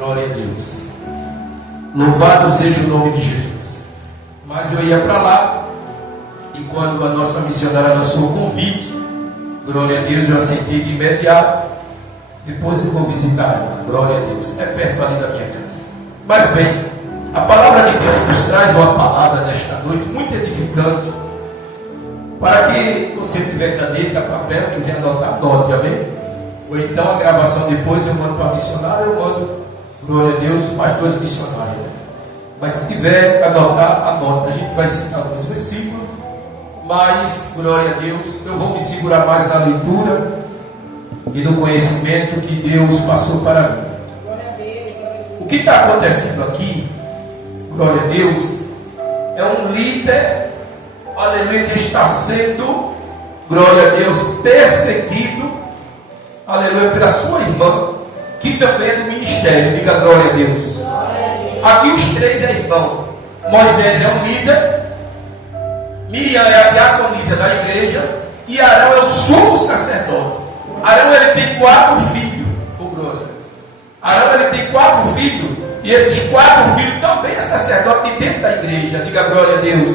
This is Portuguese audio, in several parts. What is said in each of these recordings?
Glória a Deus. Louvado seja o nome de Jesus. Mas eu ia para lá, e quando a nossa missionária lançou o convite, glória a Deus, eu aceitei de imediato. Depois eu vou visitar ela, glória a Deus. É perto ali da minha casa. Mas bem, a palavra de Deus nos traz uma palavra nesta noite muito edificante. Para que você tiver caneta, papel, quiser anotar, anote, amém? Ou então a gravação depois eu mando para a missionária, eu mando, glória a Deus, mais 2 missionários. Mas se tiver anotar, anota. A gente vai citar alguns versículos, mas, glória a Deus, eu vou me segurar mais na leitura e no conhecimento que Deus passou para mim. O que está acontecendo aqui, glória a Deus, é um líder, aleluia, que está sendo, glória a Deus, perseguido, aleluia, pela sua irmã, que também é do ministério. Diga glória a Deus. Aqui os 3 é irmão. Moisés é um líder, Miriam é a diaconisa da igreja e Arão é o sumo sacerdote. Arão, ele tem 4 filhos. Oh, glória. Arão, ele tem 4 filhos, e esses 4 filhos também é sacerdote dentro da igreja. Diga glória a Deus.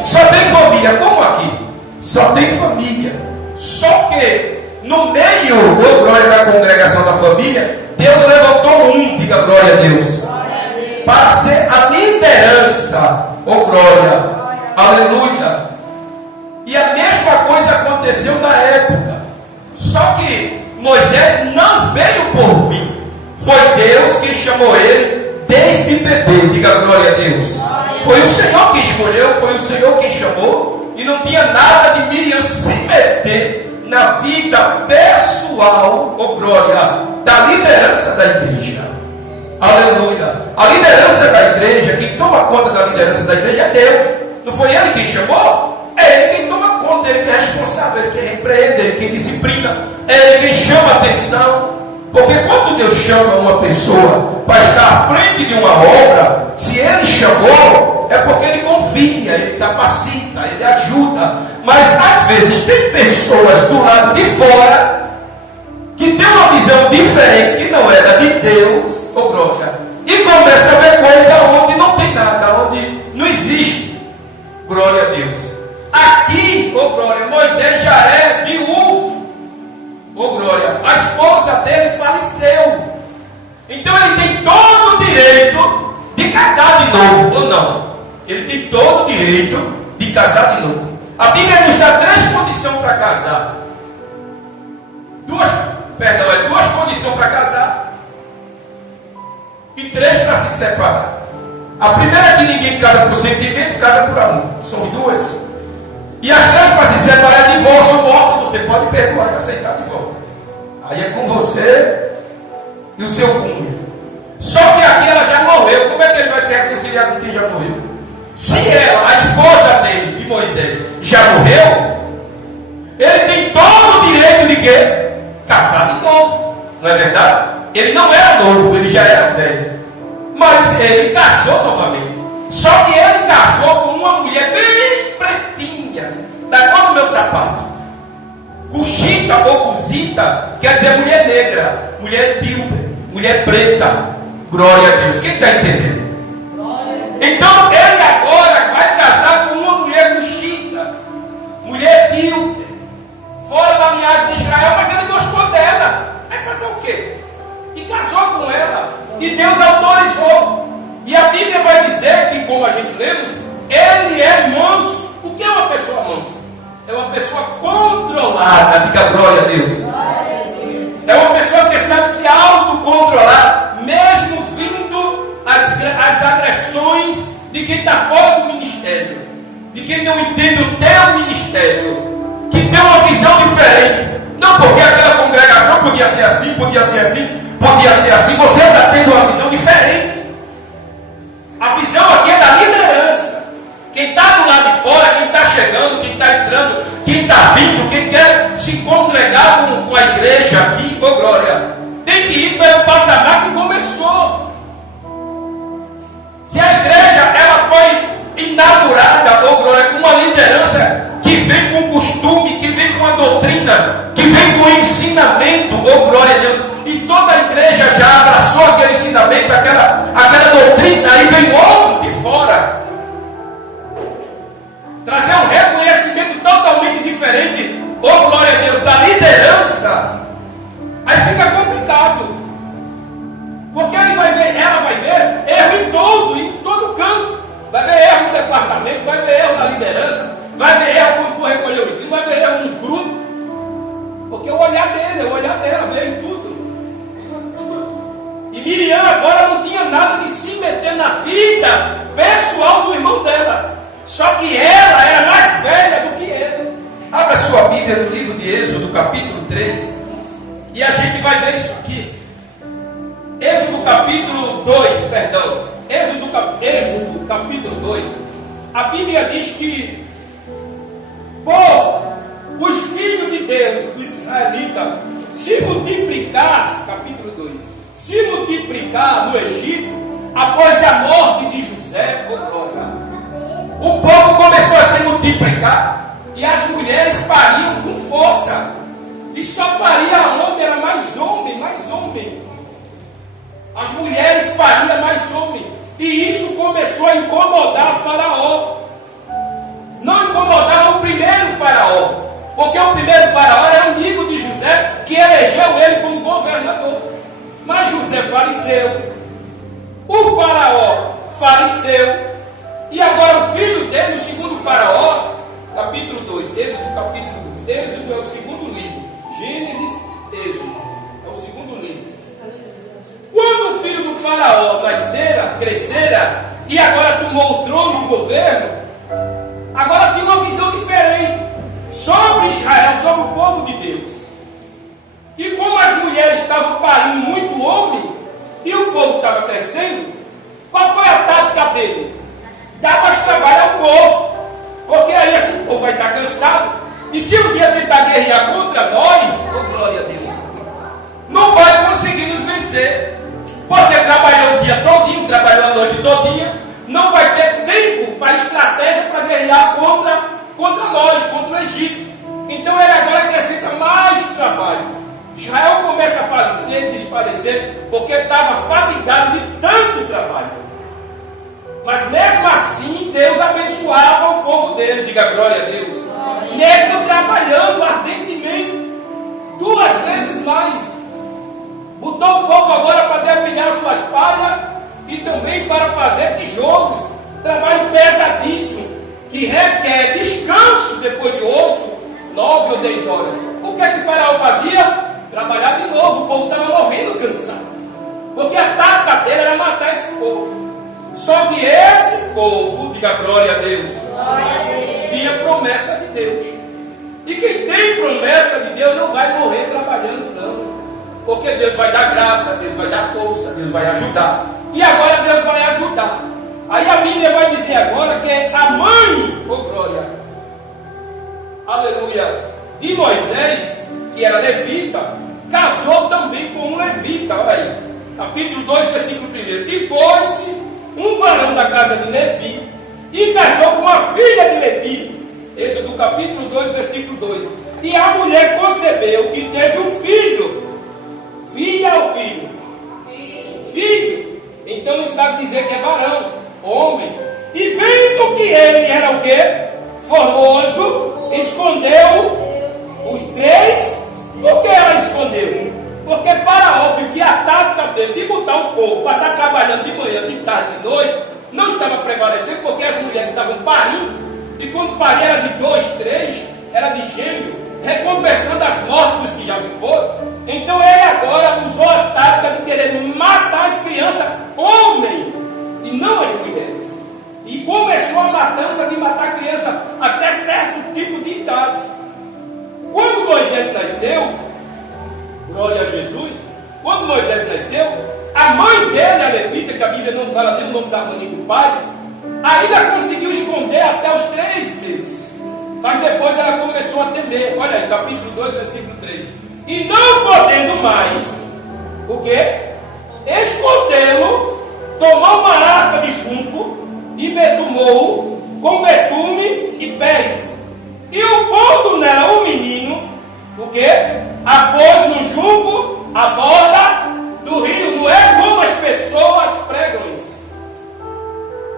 Só tem família, como aqui? Só tem família. Só que no meio, oh, glória, da congregação da família, Deus levantou um, diga glória a Deus, para ser a liderança, oh glória, aleluia. E a mesma coisa aconteceu na época, só que Moisés não veio por vir, foi Deus que chamou ele desde bebê, diga glória a Deus. Foi o Senhor que escolheu, foi o Senhor que chamou, e não tinha nada de Miriam se meter na vida pessoal, oh glória, da liderança da igreja. Aleluia. A liderança da igreja, quem toma conta da liderança da igreja é Deus. Não foi ele quem chamou? É ele quem toma conta, ele que é responsável, ele quem repreende, ele quem disciplina, é ele quem chama a atenção. Porque quando Deus chama uma pessoa para estar à frente de uma obra, se ele chamou, é porque ele confia, ele capacita, ele ajuda. Mas às vezes tem pessoas do lado de fora que tem uma visão diferente, que não é da de Deus, oh glória, e começa a ver coisa onde não tem nada, onde não existe. Glória a Deus. Aqui, oh glória, Moisés já é viúvo, oh glória, a esposa dele faleceu, então ele tem todo o direito de casar de novo, ou não? Ele tem todo o direito de casar de novo. A Bíblia nos dá 3 condições para casar. 2 condições para casar e 3 para se separar. A primeira é que ninguém casa por sentimento, casa por amor. São 2. E as 3 para se separar é divórcio ou morte. Você pode perdoar e aceitar de volta. Aí é com você e o seu cônjuge. Só que aqui ela já morreu. Como é que ele vai se reconciliar com quem já morreu? Se ela, a esposa dele, de Moisés, já morreu, ele tem todo o direito de quê? Casar de novo. Não é verdade? Ele não era novo, ele já era velho. Mas ele casou novamente. Só que ele casou com uma mulher bem pretinha, da cor do meu sapato. Cuxita ou cuzita quer dizer mulher negra, mulher tíupe, mulher preta. Glória a Deus. Quem está entendendo? Então ele agora vai casar com uma mulher cuxita, mulher tíupe, fora da linhagem de Israel, mas ele gostou dela. Vai fazer o quê? E casou com ela. E Deus autorizou. E a Bíblia vai dizer que, como a gente lemos, ele é manso. O que é uma pessoa mansa? É uma pessoa controlada. Diga glória a Deus. É uma pessoa que sabe se autocontrolar, mesmo vindo as agressões de quem está fora do ministério, de quem não entende o teu ministério, que tem uma visão diferente. Não porque aquela congregação podia ser assim, podia ser assim, podia ser assim. Você está tendo uma visão diferente. A visão aqui é da liderança. Quem está do lado de fora, quem está chegando, quem está entrando, quem está vindo, quem quer se congregar com a igreja aqui, oh glória, tem que ir pelo patamar que começou. Se a igreja ela foi inaugurada, oh glória, com uma liderança que vem com costume, que vem com a doutrina, que vem com o ensinamento, oh glória a Deus, e toda a igreja já abraçou Miriam agora não tinha nada de se meter na vida pessoal do irmão dela. Só que ela era mais velha do que ele. Abra sua Bíblia no livro de Êxodo, capítulo 3. E a gente vai ver isso aqui. Êxodo capítulo 2, perdão. Êxodo capítulo 2. A Bíblia diz que os filhos de Deus, os israelitas, se multiplicar, capítulo 2, se multiplicar no Egito, após a morte de José, o povo começou a se multiplicar e as mulheres pariam com força. E só paria homem, era mais homem, mais homem. As mulheres pariam mais homem. E isso começou a incomodar Faraó. Não incomodava o primeiro Faraó, porque o primeiro Faraó era amigo de José, que elegeu ele como governador. Mas José faleceu, o Faraó faleceu, e agora o filho dele, o segundo Faraó, capítulo 2, Êxodo capítulo 2, Êxodo é o segundo livro, Gênesis, Êxodo, é o segundo livro. Quando o filho do Faraó nascera, crescera, e agora tomou o trono do governo, agora tinha uma visão diferente sobre Israel, sobre o povo de Deus. E como as mulheres estavam parindo muito homem, e o povo estava crescendo, qual foi a tática dele? Dá mais trabalho ao povo, porque aí esse povo vai estar cansado, e se um dia tentar guerrear contra nós, oh glória a Deus, não vai conseguir nos vencer, porque trabalhou o dia todinho, trabalhou a noite todinha, não vai ter tempo para estratégia para guerrear contra nós, contra o Egito. Então ele agora acrescenta mais trabalho. Israel começa a falecer, desfalecer, porque estava fatigado de tanto trabalho. Mas mesmo assim, Deus abençoava o povo dele, diga glória a Deus. Mesmo trabalhando ardentemente, 2 vezes mais. Botou o povo agora para depilhar suas palhas e também para fazer tijolos. Trabalho pesadíssimo, que requer descanso depois de 8, 9 ou 10 horas. O que é que o Faraó fazia? Trabalhar de novo, o povo estava morrendo cansado. Porque a tática dele era matar esse povo. Só que esse povo, diga glória a Deus, tinha promessa de Deus. E quem tem promessa de Deus não vai morrer trabalhando, não. Porque Deus vai dar graça, Deus vai dar força, Deus vai ajudar. E agora Deus vai ajudar. Aí a Bíblia vai dizer agora que a mãe, oh glória, aleluia, de Moisés, que era levita, casou também com um levita. Olha aí, capítulo 2, versículo 1. E foi-se um varão da casa de Levi e casou com uma filha de Levi. Êxodo capítulo 2, versículo 2. E a mulher concebeu e teve um filho. Filha ou filho? Filho. Então isso dá para dizer que é varão, homem. E vendo que ele era o quê? Formoso, escondeu os 3. Por que ela escondeu? Porque Faraó viu que a tática dele de botar o povo para estar trabalhando de manhã, de tarde, de noite, não estava prevalecendo, porque as mulheres estavam parindo. E quando paria era de 2, 3, era de gêmeo, recompensando as mortes dos que já se foram. Então ele agora usou a tática de querer matar as crianças, homem, e não as mulheres. E começou a matança de matar crianças até certo tipo de idade. Quando Moisés nasceu, glória a Jesus, quando Moisés nasceu, a mãe dele, a levita, que a Bíblia não fala nem o nome da mãe nem do pai, ainda conseguiu esconder até os 3 meses. Mas depois ela começou a temer. Olha aí, capítulo 2, versículo 3. E não podendo mais, o quê? Escondê-lo, tomou uma arca de junco e betumou com betume e pés. E o pondo nela o menino, o quê? A pôs no junco à borda do rio. Não é como as pessoas pregam isso.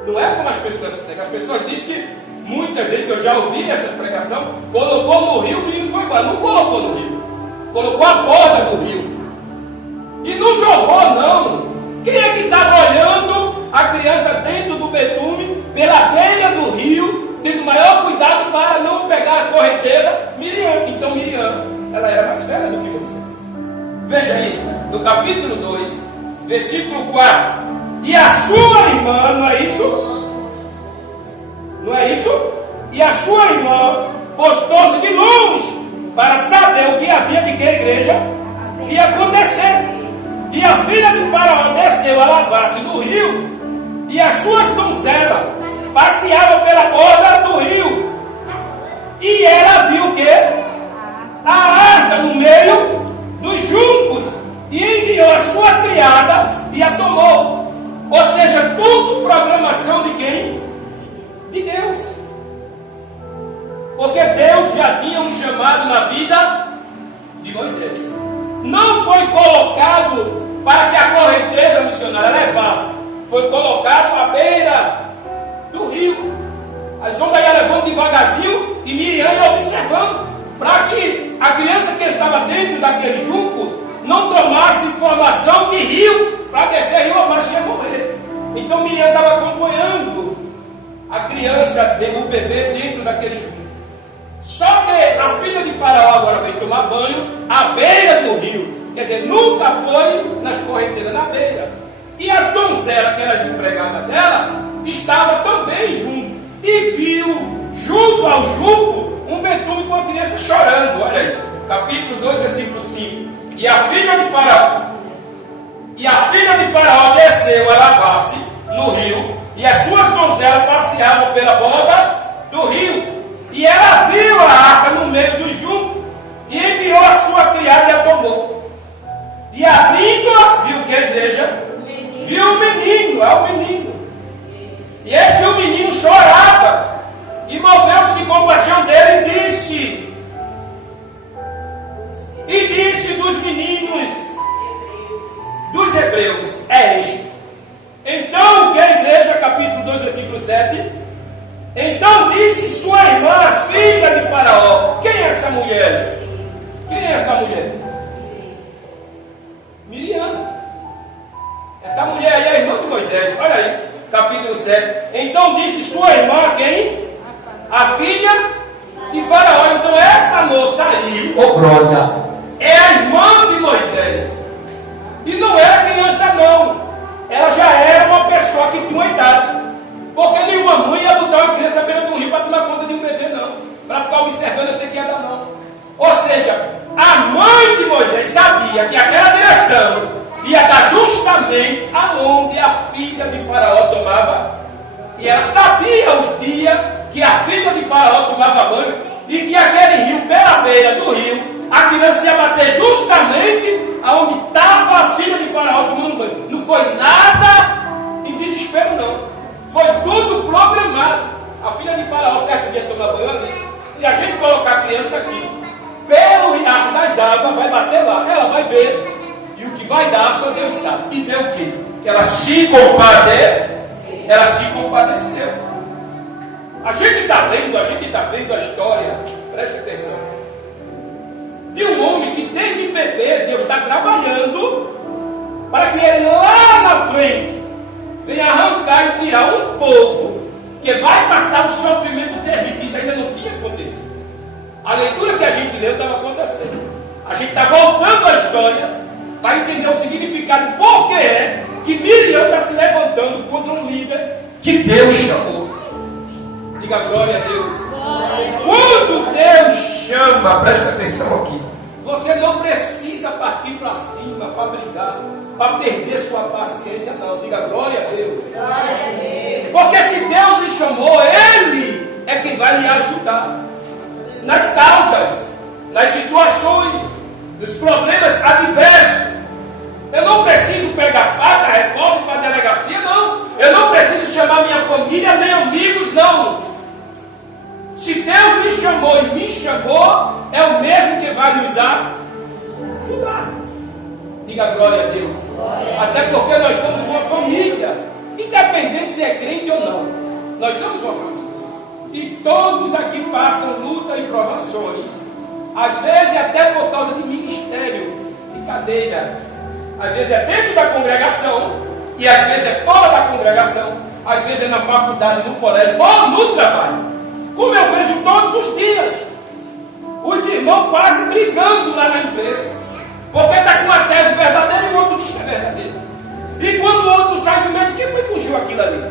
Não é como as pessoas pregam. As pessoas dizem que muitas vezes que eu já ouvi essa pregação, colocou no rio, o menino foi embora. Não colocou no rio. Colocou a borda do rio. E não jogou, não. Quem é que estava olhando a criança dentro do betume, pela beira do rio, tendo maior cuidado para não pegar a correnteza? Miriam. Então Miriam, ela era mais velha do que Moisés. Veja aí, no capítulo 2, Versículo 4. E a sua irmã, não é isso? Não é isso? E a sua irmã postou-se de longe para saber o que havia de que a igreja ia acontecer. E a filha de Faraó desceu a lavar-se no rio, e as suas donzelas passeavam pela borda do rio. E ela viu o quê? A arca no meio dos juncos, e enviou a sua criada e a tomou. Ou seja, tudo programação de quem? De Deus. Porque Deus já tinha um chamado na vida de Moisés. Não foi colocado para que a correnteza missionária levasse. Foi colocado à beira do rio. As ondas iam levando devagarzinho e Miriam ia observando, para que a criança que estava dentro daquele junco não tomasse informação de rio, para descer rio abaixo e ia morrer. Então Miriam estava acompanhando a criança, o bebê dentro daquele junco. Só que a filha de Faraó agora veio tomar banho à beira do rio. Quer dizer, nunca foi nas correntezas na beira. E as donzelas, que eram as empregadas dela, estavam também junto. E viu, junto ao junco, um betume com a criança chorando. Olha aí, capítulo 2, versículo 5. E a filha de Faraó desceu a lavar-se no rio, e as suas donzelas passeavam pela borda do rio. E ela viu a arca no meio do junco, e enviou a sua criada e a tomou. E abrindo-a, viu que a igreja? Viu o menino, é o menino. E esse viu o menino chorava, e moveu-se de compaixão dele e disse dos meninos dos hebreus, é este. Então, o que a igreja, capítulo 2, versículo 7, então disse sua irmã, a filha de Faraó. Quem é essa mulher? Quem é essa mulher? Miriam. Essa mulher aí é a irmã de Moisés. Olha aí, capítulo 7. Então disse sua irmã, quem? A filha de Faraó. Então essa moça aí, Ô glória, é a irmã de Moisés. E não era criança não. Ela já era uma pessoa que tinha uma idade. Porque nenhuma mãe ia botar uma criança à beira do rio para tomar conta de um bebê, não. Para ficar observando até que ia dar, não. Ou seja, a mãe de Moisés sabia que aquela direção ia dar justamente aonde a filha de Faraó tomava. E ela sabia os dias que a filha de Faraó tomava banho, e que aquele rio, pela beira do rio, a criança ia bater justamente aonde estava a filha de Faraó tomando banho. Não foi nada em desespero, não. Foi tudo programado. A filha de Faraó, certo dia, toma banho ali. Se a gente colocar a criança aqui, pelo riacho das águas, vai bater lá. Ela vai ver. E o que vai dar, só Deus sabe. E deu o quê? Ela se compadeceu. A gente está vendo a história, preste atenção, de um homem que desde bebê Deus está trabalhando para que ele lá na frente venha arrancar e tirar um povo que vai passar um sofrimento terrível. Isso ainda não tinha acontecido. A leitura que a gente leu estava acontecendo. A gente está voltando à história para entender o significado, por que é que Miriam está se levantando contra um líder que Deus chamou. Diga glória a Deus. Quando Deus chama, presta atenção aqui, você não precisa partir para cima para brigar, para perder sua paciência, não. Diga glória a Deus. Glória a Deus. Porque se Deus lhe chamou, Ele é quem vai lhe ajudar nas causas, nas situações, nos problemas adversos. Eu não preciso pegar faca, revólver para a delegacia, não. Eu não preciso chamar minha família, nem amigos, não. Se Deus me chamou e me chamou, é o mesmo que vai nos ajudar. Diga glória a Deus. Até porque nós somos uma família, independente se é crente ou não. Nós somos uma família. E todos aqui passam luta e provações. Às vezes até por causa de ministério, de cadeira. Às vezes é dentro da congregação, e às vezes é fora da congregação. Às vezes é na faculdade, no colégio ou no trabalho. Como eu vejo todos os dias, os irmãos quase brigando lá na empresa, porque está com uma tese verdadeira e o outro diz que é verdadeira. E quando o outro sai do meio, diz: quem foi que ungiu aquilo ali?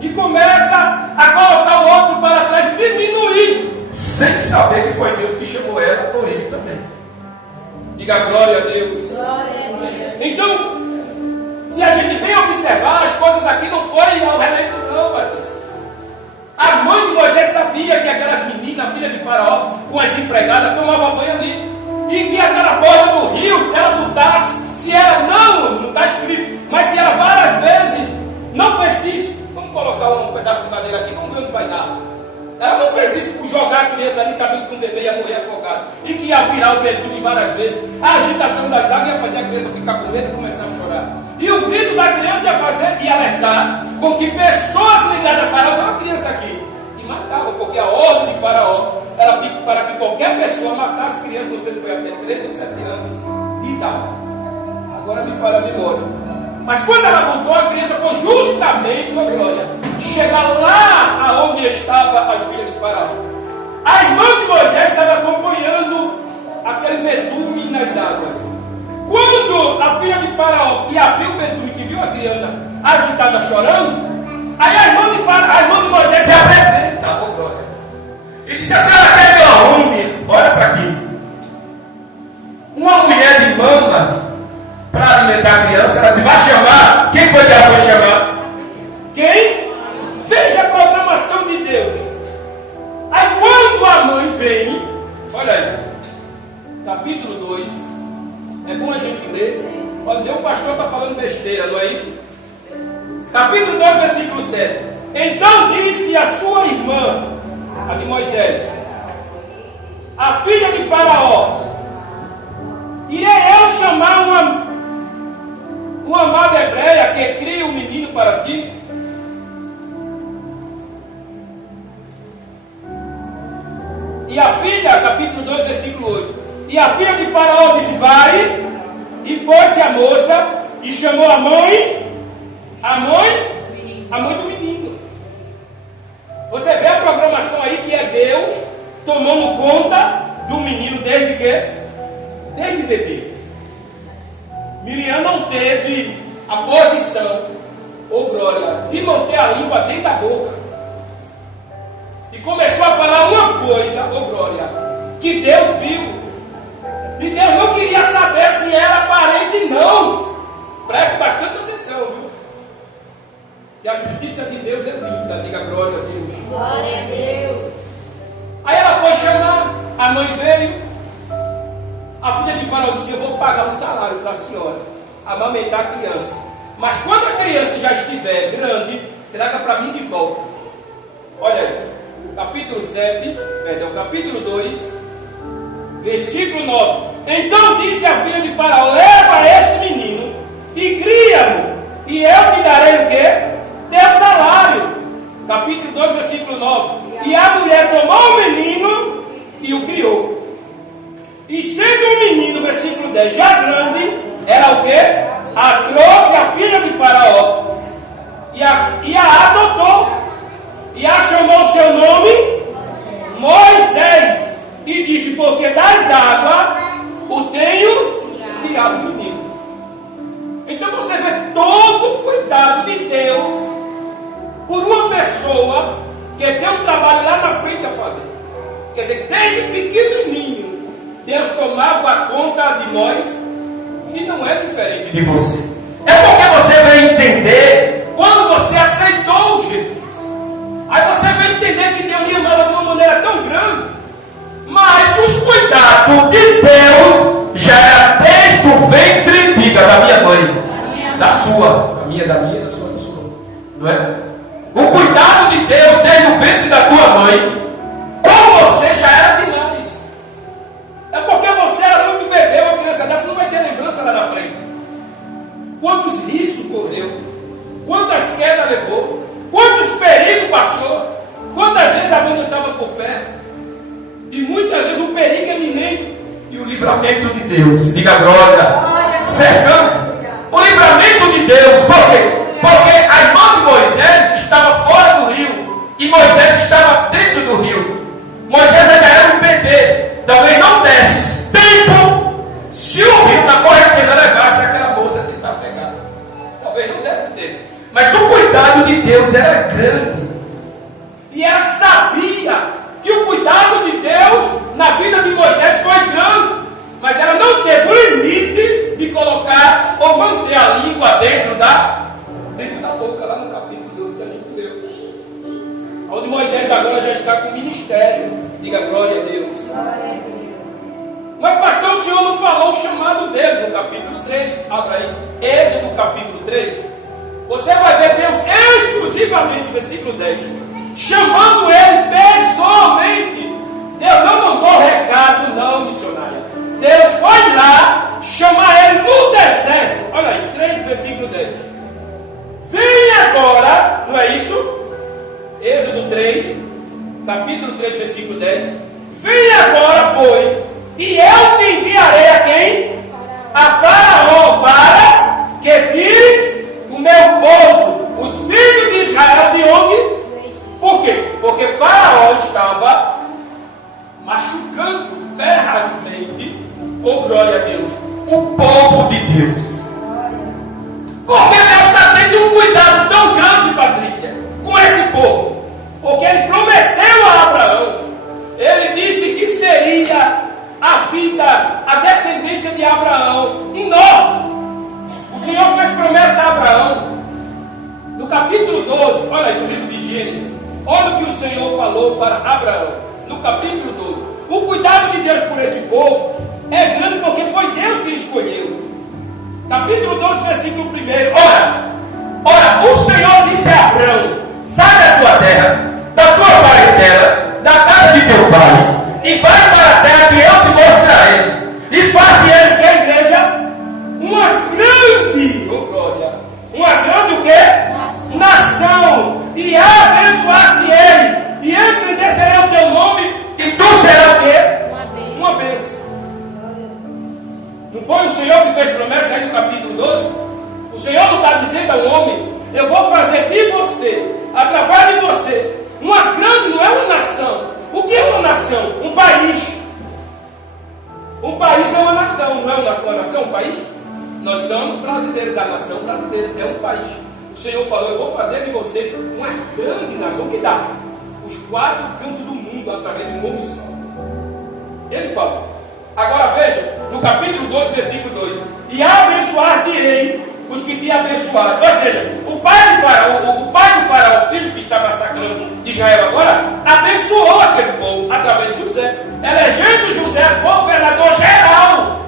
E começa a colocar o outro para trás e diminuir, sem saber que foi Deus que chamou ela ou ele também. Diga glória a Deus. Então, se a gente bem observar, as coisas aqui não foram ao relento não, Patrícia. A mãe de Moisés sabia que aquelas meninas, filha de Faraó, com as empregadas, tomavam banho ali. E que aquela borda do rio, se ela botasse, se ela não está escrito, mas se ela várias vezes não fez isso, vamos colocar um pedaço de madeira aqui, vamos ver o que vai dar. Ela não fez isso por jogar a criança ali, sabendo que um bebê ia morrer afogado, e que ia virar o betume várias vezes. A agitação das águas ia fazer a criança ficar com medo e começar a chorar. E o grito da criança ia fazer e alertar com que pessoas ligadas a Faraó, uma criança aqui, e matava, porque a ordem de Faraó era para que qualquer pessoa matasse crianças, não sei se foi até 3 ou 7 anos de idade. Agora me fala a memória. Mas quando ela botou, a criança foi justamente, com glória, chegar lá aonde estava as filhas de Faraó. A irmã de Moisés estava acompanhando aquele betume nas águas. Quando a filha de Faraó, que abriu o betume, que viu a criança agitada chorando, aí a irmã de Moisés se apresenta, oh glória, e disse: a senhora quer que eu arrume? Olha para aqui. Uma mulher de mama para alimentar a criança, ela disse: vai chamar. Quem foi que ela foi chamar? Quem? Veja a programação de Deus. Aí quando a mãe vem, olha aí, capítulo 2. É bom a gente ler. Pode dizer: o pastor está falando besteira, não é isso? Capítulo 2, versículo 7. Então disse a sua irmã, a de Moisés, a filha de Faraó: irei eu chamar uma amada hebreia que cria um menino para ti? E a filha, capítulo 2, versículo 8. E a filha de Faraó disse: vai. E foi-se a moça e chamou a mãe do menino. Você vê a programação aí, que é Deus tomando conta do menino desde quê? Desde bebê. Miriam não teve a posição, ou glória, de manter a língua dentro da boca. E começou a falar uma coisa, ou glória, que Deus viu. E Deus não queria saber se era parente ou não. Preste bastante atenção, viu? E a justiça de Deus é linda. Diga glória a Deus. Glória a Deus. Aí ela foi chamar, a mãe veio. A filha de Faraó disse: eu vou pagar um salário para a senhora amamentar a criança. Mas quando a criança já estiver grande, traga para mim de volta. Olha aí, capítulo 2, versículo 9. Então disse a filha de Faraó: leva este menino e cria-o, e eu te darei o quê? Teu salário. Capítulo 2, versículo 9. E a mulher tomou o menino e o criou. E sendo o menino, versículo 10, já grande, era o quê? A trouxe a filha de Faraó e a adotou, e a chamou seu nome Moisés, e disse: porque das águas o tenho tirado o menino. Então você vê todo o cuidado de Deus por uma pessoa que tem um trabalho lá na frente a fazer. Quer dizer, desde pequenininho Deus tomava conta de nós, e não é diferente de você. É porque você vai entender quando você aceitou Jesus. Aí você vai entender que Deus lhe amava de uma maneira tão grande. Mas os cuidados de Deus já era desde o ventre, diga, da minha mãe, da sua, da minha, da sua, não é? O cuidado de Deus desde o ventre da tua mãe, com você já era demais. É porque você era muito bebê, uma criança dessa não vai ter lembrança lá na frente. Quantos riscos correu, quantas quedas levou, quantos perigos passou, quantas vezes a mãe não estava por perto. E muitas vezes o perigo é iminente e o livramento de Deus, diga glória, cercando. O livramento de Deus, por quê? Porque a irmã de Moisés estava fora do rio e Moisés estava dentro do rio. Moisés ainda era um bebê, talvez não desse tempo se o rio na correnteza levasse aquela moça que está perto. cuidado de Deus era grande. E ela sabia que o cuidado de Deus na vida de Moisés foi grande, mas ela não teve o limite de colocar ou manter a língua dentro da boca, lá no capítulo 12 que a gente leu. Onde Moisés agora já está com ministério. Diga glória a Deus. Mas pastor, o senhor não falou o chamado dele no capítulo 3. Abra aí, Êxodo capítulo 3. Você vai ver Deus exclusivamente, versículo 10, chamando ele pessoalmente. Deus não mandou recado, não, missionária. Deus foi lá chamar ele no deserto. Olha aí, 3, versículo 10. Vem agora, não é isso? Êxodo 3, capítulo 3, versículo 10. Vem agora, pois, e eu te enviarei a quem? A Faraó, para que tires o meu povo, os filhos de Israel, de onde? Por quê? Porque Faraó estava machucando ferozmente, por glória a Deus, o povo de Deus. Porque Deus está tendo um cuidado tão grande, Patrícia, com esse povo. Porque ele prometeu a Abraão, ele disse que seria a vida, a descendência de Abraão enorme. O Senhor fez promessa a Abraão. No capítulo 12, olha aí, no livro de Gênesis, olha o que o Senhor falou para Abraão. No capítulo 12, o cuidado de Deus por esse povo é grande porque foi Deus que escolheu. Capítulo 12, versículo 1. Ora, o Senhor disse a Abraão: sai da tua terra, da tua parentela, da casa de teu pai, e vai para a terra que eu te mostrarei, e faz de ele, que é a igreja, uma grande, glória, uma grande o quê? Nação, e abençoar-te ele, e engrandecerei o teu nome, e tu serás o quê? Uma bênção. Não foi o Senhor que fez promessa aí no capítulo 12? O Senhor não está dizendo ao homem: eu vou fazer de você, através de você, uma grande, não é uma nação. O que é uma nação? Um país. Um país é uma nação, não é uma nação, um país? Nós somos brasileiros da nação brasileira, é um país. O Senhor falou: eu vou fazer de vocês uma grande nação. Que dá? Os 4 cantos do mundo, através de um homem só. Ele falou. Agora veja, no capítulo 12, versículo 2: e abençoar-te-ei os que te abençoaram. Ou seja, o pai do Faraó, o filho que está massacrando Israel agora, abençoou aquele povo através de José, elegendo José governador geral.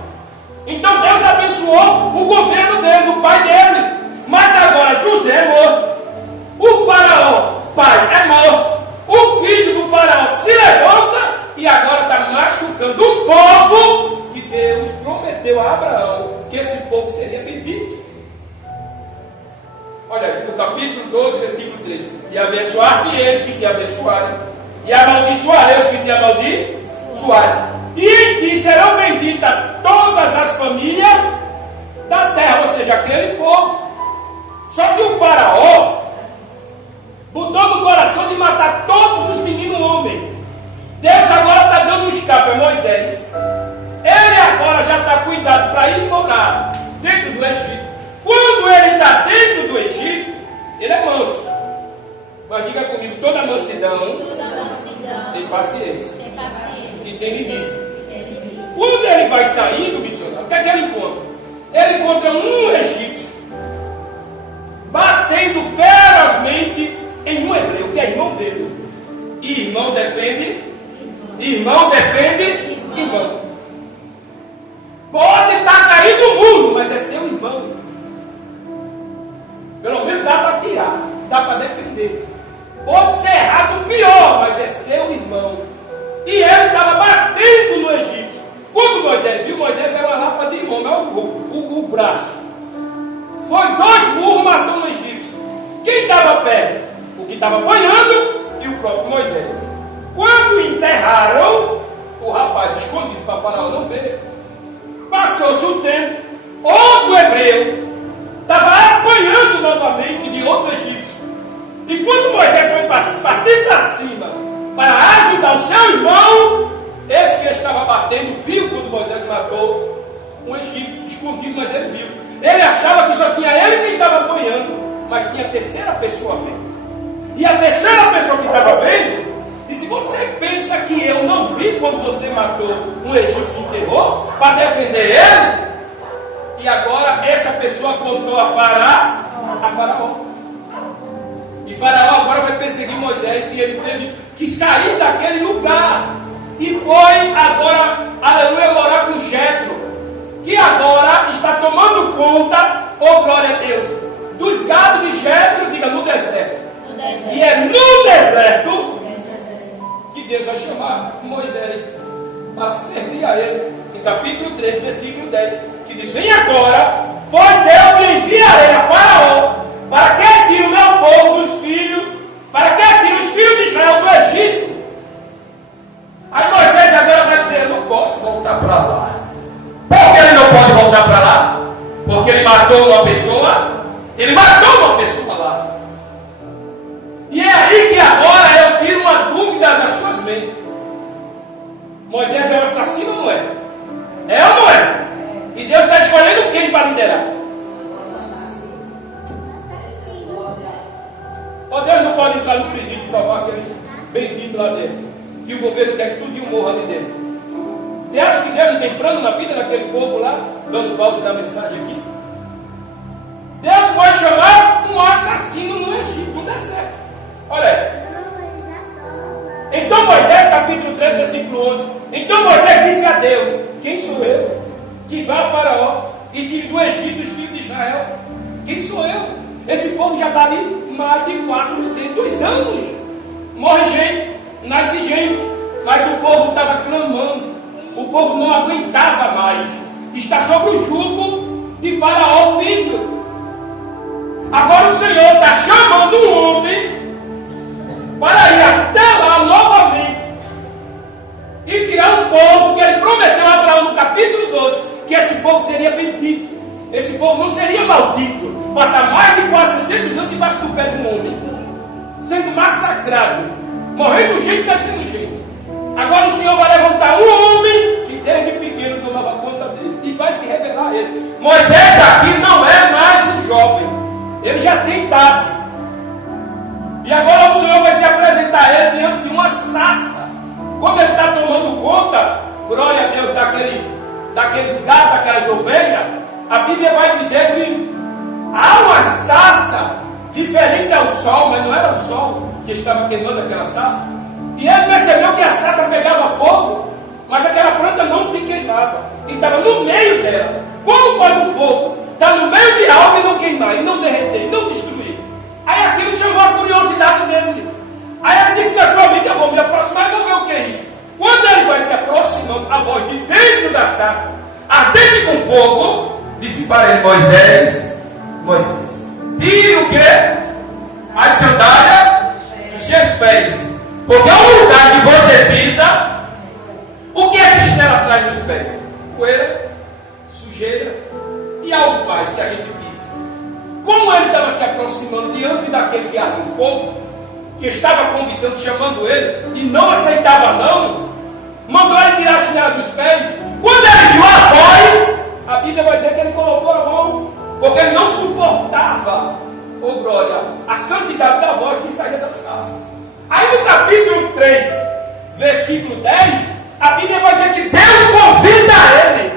Então Deus abençoou o governo dele, do pai dele. Mas agora José é morto, o Faraó, pai, é morto, o filho do Faraó se levanta e agora está machucando o povo que Deus prometeu a Abraão que esse povo seria bendito. Olha aqui no capítulo 12, versículo 13: e abençoar-te eles que te abençoarem, e amaldiçoarei os que te amaldiçoarem, e em ti serão benditas todas as famílias da terra, ou seja, aquele povo. Só que o Faraó botou no coração de matar todos os meninos homens. Deus agora está dando um escape a Moisés. Ele agora já está cuidado para ir morar dentro do Egito. Quando ele está dentro do Egito, ele é manso. Mas diga comigo: toda mansidão tem paciência. E tem limite. Quando ele vai sair do missionário, o que é que ele encontra? Ele encontra um egípcio batendo ferozmente em um hebreu, que é irmão dele. E irmão defende irmão. Pode estar caído o mundo, mas é seu irmão. Pelo menos dá para tirar, dá para defender. Pode ser errado, pior, mas é seu irmão. E ele estava batendo no egípcio. Quando Moisés viu, Moisés era uma lapa de homem, o braço. Foi 2 burros matando o egípcio. Quem estava perto? O que estava apanhando e o próprio Moisés. Quando enterraram o rapaz escondido para Faraó não ver, passou-se um tempo, outro hebreu estava apanhando novamente de outro egípcio. E quando Moisés foi partir para cima para ajudar o seu irmão, esse que estava batendo viu quando Moisés matou um egípcio escondido, mas ele viu. Ele achava que só tinha ele quem estava apanhando, mas tinha a terceira pessoa vendo. E a terceira pessoa que estava vendo disse: você pensa que eu não vi quando você matou um egípcio em terror para defender ele? E agora essa pessoa contou a Faraó. E Faraó agora vai perseguir Moisés, e ele teve que sair daquele lugar. E foi agora, aleluia, morar com Jetro, que agora está tomando conta, oh glória a Deus, dos gados de Jetro, diga, no deserto. E é no deserto que Deus vai chamar Moisés para servir a ele. Em capítulo 3, versículo 10, que diz: vem agora, pois eu lhe enviarei a Faraó, para que tire o meu povo dos filhos, para que tire os filhos de Israel do Egito. Aí Moisés agora vai dizer: eu não posso voltar para lá. Por que ele não pode voltar para lá? Porque ele matou uma pessoa. Ele matou uma pessoa lá. E é aí que agora eu tiro uma dúvida das suas mentes. Moisés é um assassino ou não é? É ou não é? E Deus está escolhendo quem para liderar? Ou Deus não pode entrar no presídio e salvar aqueles benditos lá dentro, que o governo quer que tudo morra ali dentro? Você acha que Deus não tem plano na vida daquele povo lá? Dando pausa da mensagem aqui. Deus foi chamar um assassino no Egito, no deserto. Olha aí. Então Moisés, capítulo 3, versículo 11. Então Moisés disse a Deus: quem sou eu que vá a Faraó e tire do Egito os filhos de Israel? Quem sou eu? Esse povo já está ali mais de 400 anos. Morre gente, nasce gente, mas o povo estava clamando. O povo não aguentava mais. Está sobre o jugo de Faraó, filho. Agora o Senhor está chamando um homem para ir até lá novamente e tirar um povo que ele prometeu a Abraão no capítulo 12, que esse povo seria bendito. Esse povo não seria maldito, para estar mais de 400 anos debaixo do pé de um homem, sendo massacrado, morrendo gente, nascendo gente. Agora o Senhor vai levantar um homem que desde pequeno tomava conta dele e vai se revelar a ele. Moisés aqui não é mais um jovem, ele já tem idade. E agora o Senhor vai se apresentar a ele diante de uma sarça. Quando ele está tomando conta, glória a Deus, daqueles gatos, daquelas ovelhas, a Bíblia vai dizer que há uma sarça diferente ao sol, mas não era o sol que estava queimando aquela sarça. E ele percebeu que a sarça pegava fogo, mas aquela planta não se queimava. E estava no meio dela. Como pode o fogo estar no meio de algo e não queimar, e não derreter, e não destruir? Aí aquilo chamou a curiosidade dele. Aí ele disse para sua amiga: eu vou me aproximar e vou ver o que é isso. Quando ele vai se aproximando, a voz de dentro da sarça, ardente com fogo, disse para ele: Moisés, tire o quê? As sandálias dos seus pés, porque o lugar que você pisa, o que é que chinela atrás nos pés? Poeira, sujeira e algo mais que a gente pisa. Como ele estava se aproximando diante daquele que arde em fogo, que estava convidando, chamando ele, e não aceitava não, mandou ele tirar a chinela dos pés. Quando ele viu a voz, a Bíblia vai dizer que ele colocou a mão, porque ele não suportava, oh glória, a santidade da voz que saía da sarça. Aí no capítulo 3, versículo 10, a Bíblia vai dizer que Deus convida ele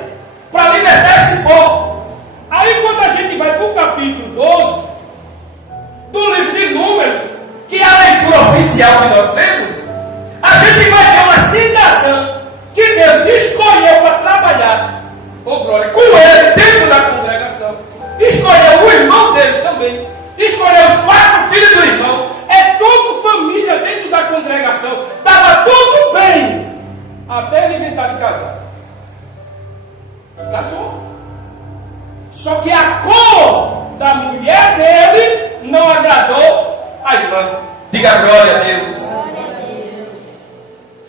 para libertar esse povo. Aí quando a gente vai para o capítulo 12 do livro de Números, que é a leitura oficial que nós lemos, a gente vai ter uma cidadã que Deus escolheu para trabalhar, oh glória, com ele dentro da congregação. Escolheu o irmão dele também, escolheu os 4 filhos do irmão. É tudo família dentro da congregação. Estava tudo bem até ele inventar de casar. E casou. Só que a cor da mulher dele não agradou a irmã. Diga glória a Deus.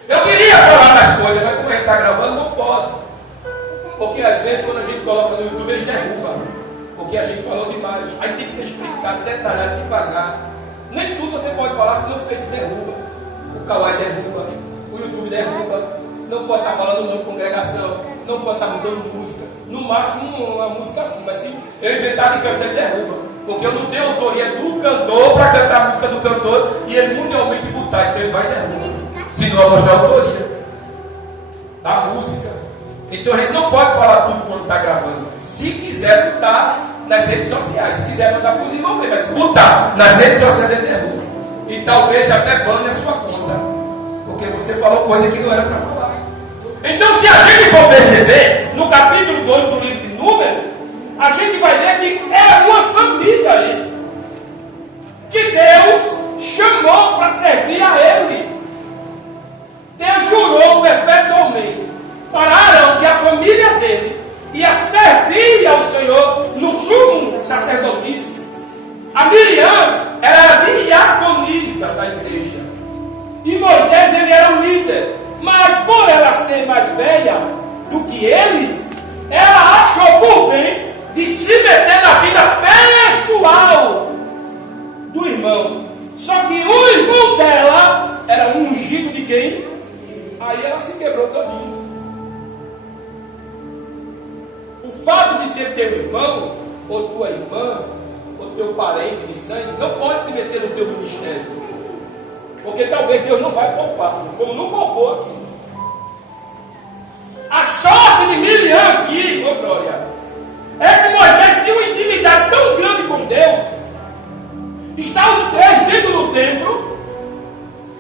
Eu queria falar das coisas, mas como a gente está gravando, não pode. Porque às vezes quando a gente coloca no YouTube, ele derruba. Porque a gente falou demais. Aí tem que ser explicado, detalhado, devagar. Nem tudo você pode falar, senão o Face derruba, o Kawaii derruba, o YouTube derruba. Não pode estar falando o nome de congregação, não pode estar mudando música. no máximo uma música assim, mas se eu inventar de cantar, ele derruba. Porque eu não tenho autoria do cantor para cantar a música do cantor e ele mundialmente botar, então ele vai derrubar. Se não mostrar a autoria da música. Então a gente não pode falar tudo quando está gravando. Se quiser botar nas redes sociais, se quiser mandar para os irmãos, mas se botar nas redes sociais, ele derruba. E talvez até bane a sua conta, porque você falou coisa que não era para falar. Então, se a gente for perceber, no capítulo 2 do livro de Números, a gente vai ver que é uma família ali, que Deus chamou para servir a Ele. Deus jurou perpetuamente para Arão que a família dele ia servir ao Senhor no sumo sacerdotisa. A Miriam era a diaconisa da igreja. E Moisés, ele era o líder. Mas por ela ser mais velha do que ele, ela achou por bem de se meter na vida pessoal do irmão. Só que o irmão dela era um ungido de quem? Aí ela se quebrou todinha. O fato de ser teu irmão, ou tua irmã, ou teu parente de sangue, não pode se meter no teu ministério. Porque talvez Deus não vai poupar, como não poupou aqui. A sorte de Miriam aqui, ô glória, é que Moisés tinha uma intimidade tão grande com Deus. Está os três dentro do templo,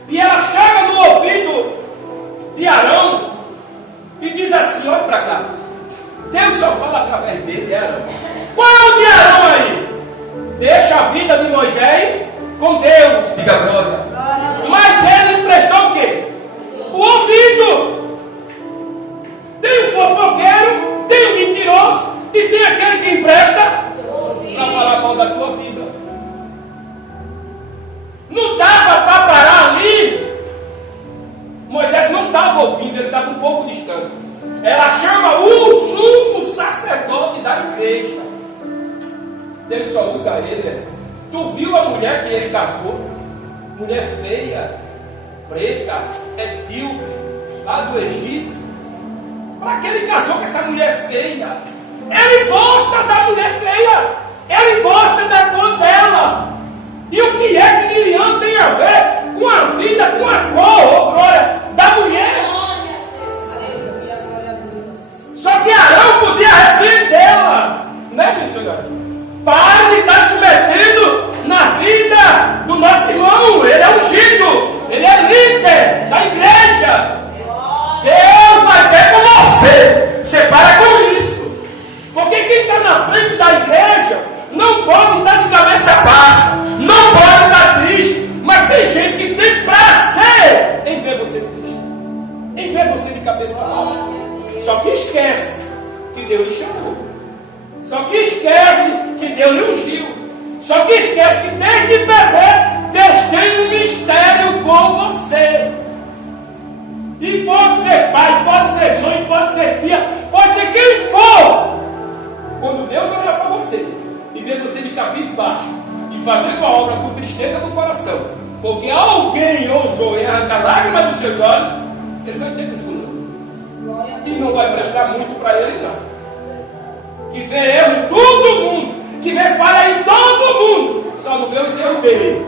e ela chega no ouvido de Arão e diz assim: olha para cá, Deus só fala através dele, Arão. Qual é o de Arão aí? Deixa a vida de Moisés com Deus, diga glória. Mas ele emprestou o quê? O ouvido. Tem o fofoqueiro, tem o mentiroso e tem aquele que empresta para falar mal da tua vida. Não dava para parar ali. Moisés não estava ouvindo, ele estava um pouco distante. Ela chama o sumo sacerdote da igreja. Deus só usa ele. Tu viu a mulher que ele casou? Mulher feia, preta, etíope, lá do Egito. Para que ele casou com essa mulher feia? Ele gosta da mulher feia. Ele gosta da cor dela. E o que é que Miriam tem a ver com a vida, com a cor, glória, da mulher? Só que Arão podia repreendê-la, né, missionário? Pare de estar se metendo na vida do nosso irmão. Ele é ungido, ele é líder da igreja. Deus vai ter com você. Você para com isso. Porque quem está na frente da igreja não pode estar de cabeça baixa, não pode estar triste. Mas tem gente que tem prazer em ver você triste, em ver você de cabeça baixa. Só que esquece que Deus lhe chamou. Só que esquece que Deus lhe ungiu. Só que esquece que desde bebê Deus tem um mistério com você. E pode ser pai, pode ser mãe, pode ser tia, pode ser quem for. Quando Deus olhar para você e ver você de cabeça baixa e fazer uma obra com tristeza no coração, porque alguém ousou arrancar lágrimas dos seus olhos, ele vai ter confusão. E não vai prestar muito para ele, não. Que vê erro em todo mundo, que vê falha em todo mundo, só não vê os erros dele,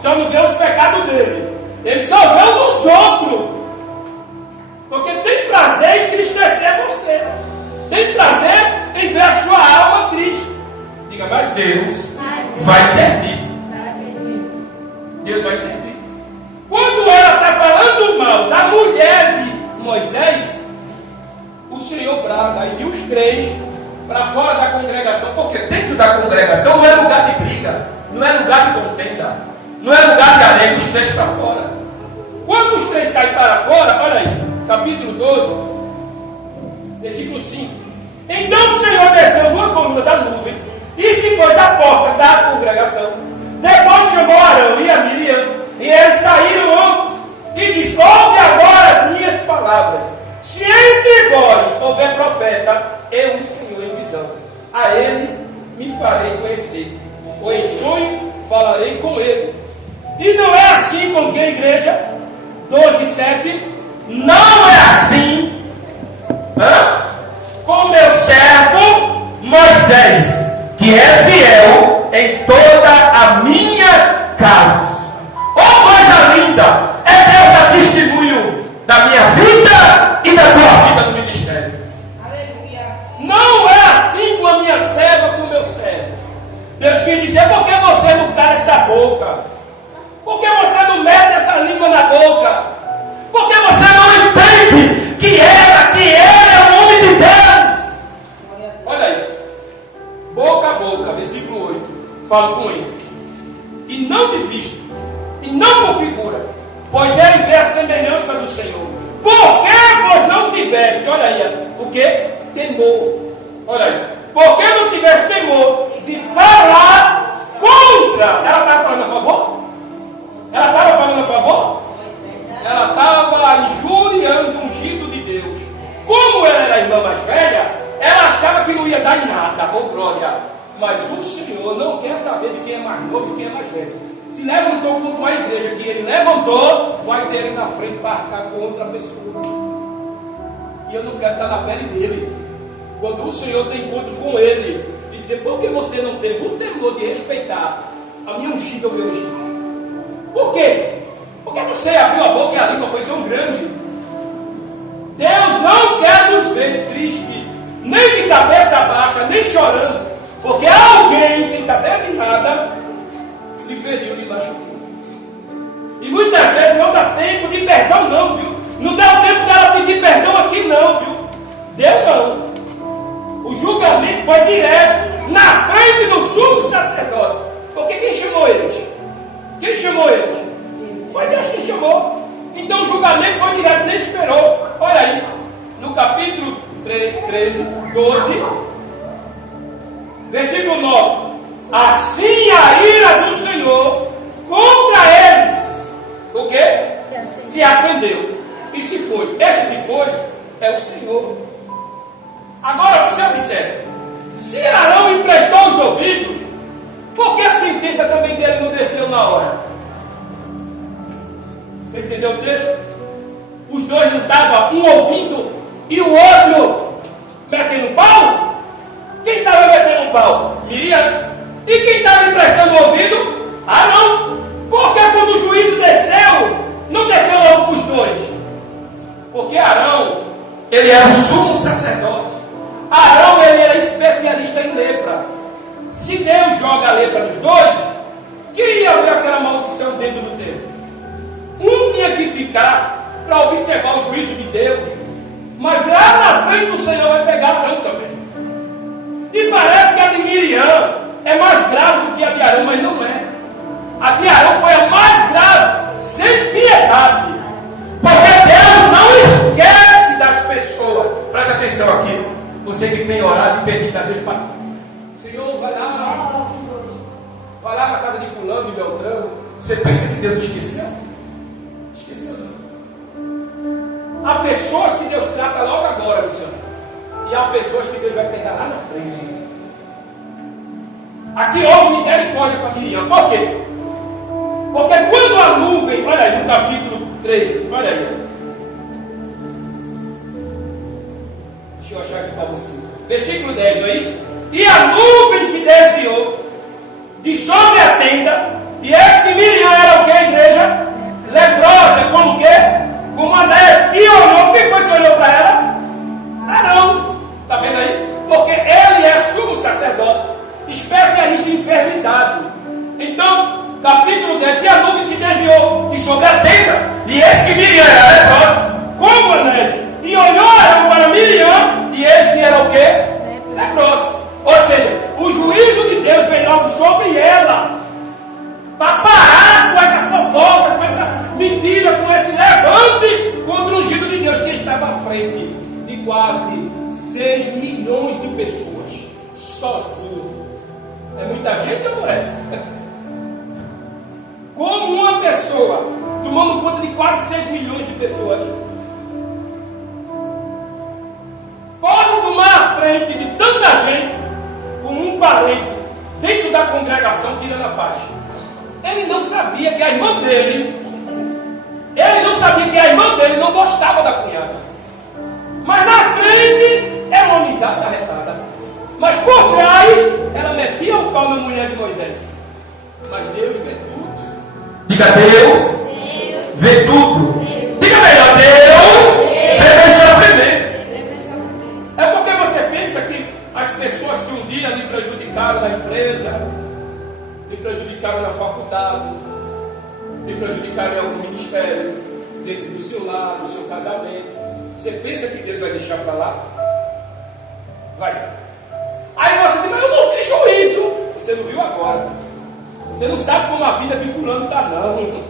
só não vê os pecados dele, ele só vê o dos outros. Porque tem prazer em entristecer você, tem prazer em ver a sua alma triste. Diga, mas Deus vai intervir. Deus vai intervir. Quando ela está falando mal da mulher de Moisés, o Senhor brada e os três para fora da congregação, porque dentro da congregação não é lugar de briga, não é lugar de contenda, não é lugar de areia, os três para fora. Quando os três saem para fora, olha aí, capítulo 12, versículo 5. Então o Senhor desceu numa coluna da nuvem e se pôs à porta da congregação. Depois chamou Arão e a Miriam, e eles saíram ambos e disse: ouve agora as minhas palavras. Se entre vós houver profeta, eu, o Senhor, em visão, a ele me farei conhecer, ou em sonho falarei com ele. E não é assim com que a igreja 12:7, não é assim com meu servo Moisés, que é fiel em toda a minha casa. Oh, coisa linda! É Deus dar testemunho da minha vida e da tua vida no ministério. Aleluia. Não é assim com a minha serva, com o meu servo. Deus quer dizer, por que você não cala essa boca? Por que você não mete essa língua na boca? Por que você não entende que ele é o homem de Deus? Olha aí. Boca a boca, versículo 8. Falo com ele. E não te viste, e não configura, pois ele vê a semelhança do Senhor. Por que vos não tiveste? Olha aí. O que? Temor. Olha aí. Por que não tiveste temor de falar contra? Ela estava falando a favor? Ela estava falando a favor? Ela estava injuriando o ungido de Deus. Como ela era a irmã mais velha, ela achava que não ia dar em nada, oh glória. Mas o Senhor não quer saber de quem é mais novo e quem é mais velho. Se levantou contra uma igreja que ele levantou, vai ter ele na frente para arcar com outra pessoa. E eu não quero estar na pele dele. Quando o Senhor tem encontro com ele e dizer, por que você não teve o temor de respeitar a minha ungida ou meu ungido? Por quê? Porque você abriu a boca e a língua foi tão grande. Deus não quer nos ver tristes, nem de cabeça baixa, nem chorando, porque alguém, sem saber de nada, lhe feriu, lhe machucou. E muitas vezes não dá tempo de perdão não, viu? Não dá tempo dela pedir perdão aqui não, viu? Deu não. O julgamento foi direto, na frente do sumo sacerdote. Porque quem chamou eles? Quem chamou eles? Foi Deus que chamou. Então o julgamento foi direto, nem esperou. Olha aí, no capítulo 13, 12, versículo 9. Assim a ira do Senhor contra eles, o quê? Se acendeu e se foi. Esse se foi é o Senhor. Agora você observa, se Arão emprestou os ouvidos, por que a sentença também dele não desceu na hora? Você entendeu o trecho? Os dois não estavam um ouvindo e o outro metendo pau? Quem estava metendo pau? Miriam. E quem estava emprestando o ouvido? Arão. Porque quando o juízo desceu, não desceu logo para os dois? Porque Arão, ele era o sumo sacerdote. Arão, ele era especialista em lepra. Se Deus joga a lepra nos dois, que ia haver aquela maldição dentro do templo. Um tinha que ficar para observar o juízo de Deus, mas lá na frente o Senhor vai pegar Arão também. E parece que a de Miriam é mais grave do que a de Arão, mas não é. A de Arão foi a mais grave, sem piedade. Porque Deus não esquece das pessoas. Preste atenção aqui. Você que tem orado e pedido a Deus para... Senhor, vai lá na casa de fulano e Beltrano. Você pensa que Deus esqueceu? Esqueceu não. Há pessoas que Deus trata logo agora, missionário. E há pessoas que Deus vai pegar lá na frente. Aqui houve misericórdia para Miriam. Por quê? Porque quando a nuvem, olha aí no capítulo 13, olha aí. Deixa eu achar aqui para você. Versículo 10, não é isso? E a nuvem se desviou de sobre a tenda. E eis que Miriam era o que, igreja? Leprosa, como o quê? Como a neve. E olhou, quem foi que olhou para ela? Arão. Está vendo aí? Porque ele é sumo sacerdote, especialista em enfermidade. Então, capítulo 10, e a nuvem se desviou de sobre a tenda. E eis que Miriam era leprosa, como a neve. E olhou Arão para Miriam, e eis que era o quê? Leprosa. Ou seja, o juízo de Deus vem logo sobre ela, para parar com essa fofoca, com essa mentira, com esse levante contra o ungido de Deus que estava à frente de quase 6 milhões de pessoas, sozinho. É muita gente ou não é? Como uma pessoa tomando conta de quase 6 milhões de pessoas, pode tomar a frente de tanta gente como um parente dentro da congregação tirando a paz. Ele não sabia que a irmã dele, não gostava da cunhada. Mas na frente Era uma amizade arretada. Mas por trás, ela metia o pau na mulher de Moisés. Mas Deus vê tudo. Diga Deus, vê tudo. Diga melhor, Deus vê meu sofrimento. É porque você pensa que as pessoas que um dia lhe prejudicaram na empresa, lhe prejudicaram na faculdade, lhe prejudicaram em algum ministério, dentro do seu lar, do seu casamento, você pensa que Deus vai deixar para lá? Vai. Aí você diz, mas eu não fiz juízo. Você não viu agora. Você não sabe como a vida de fulano está, não.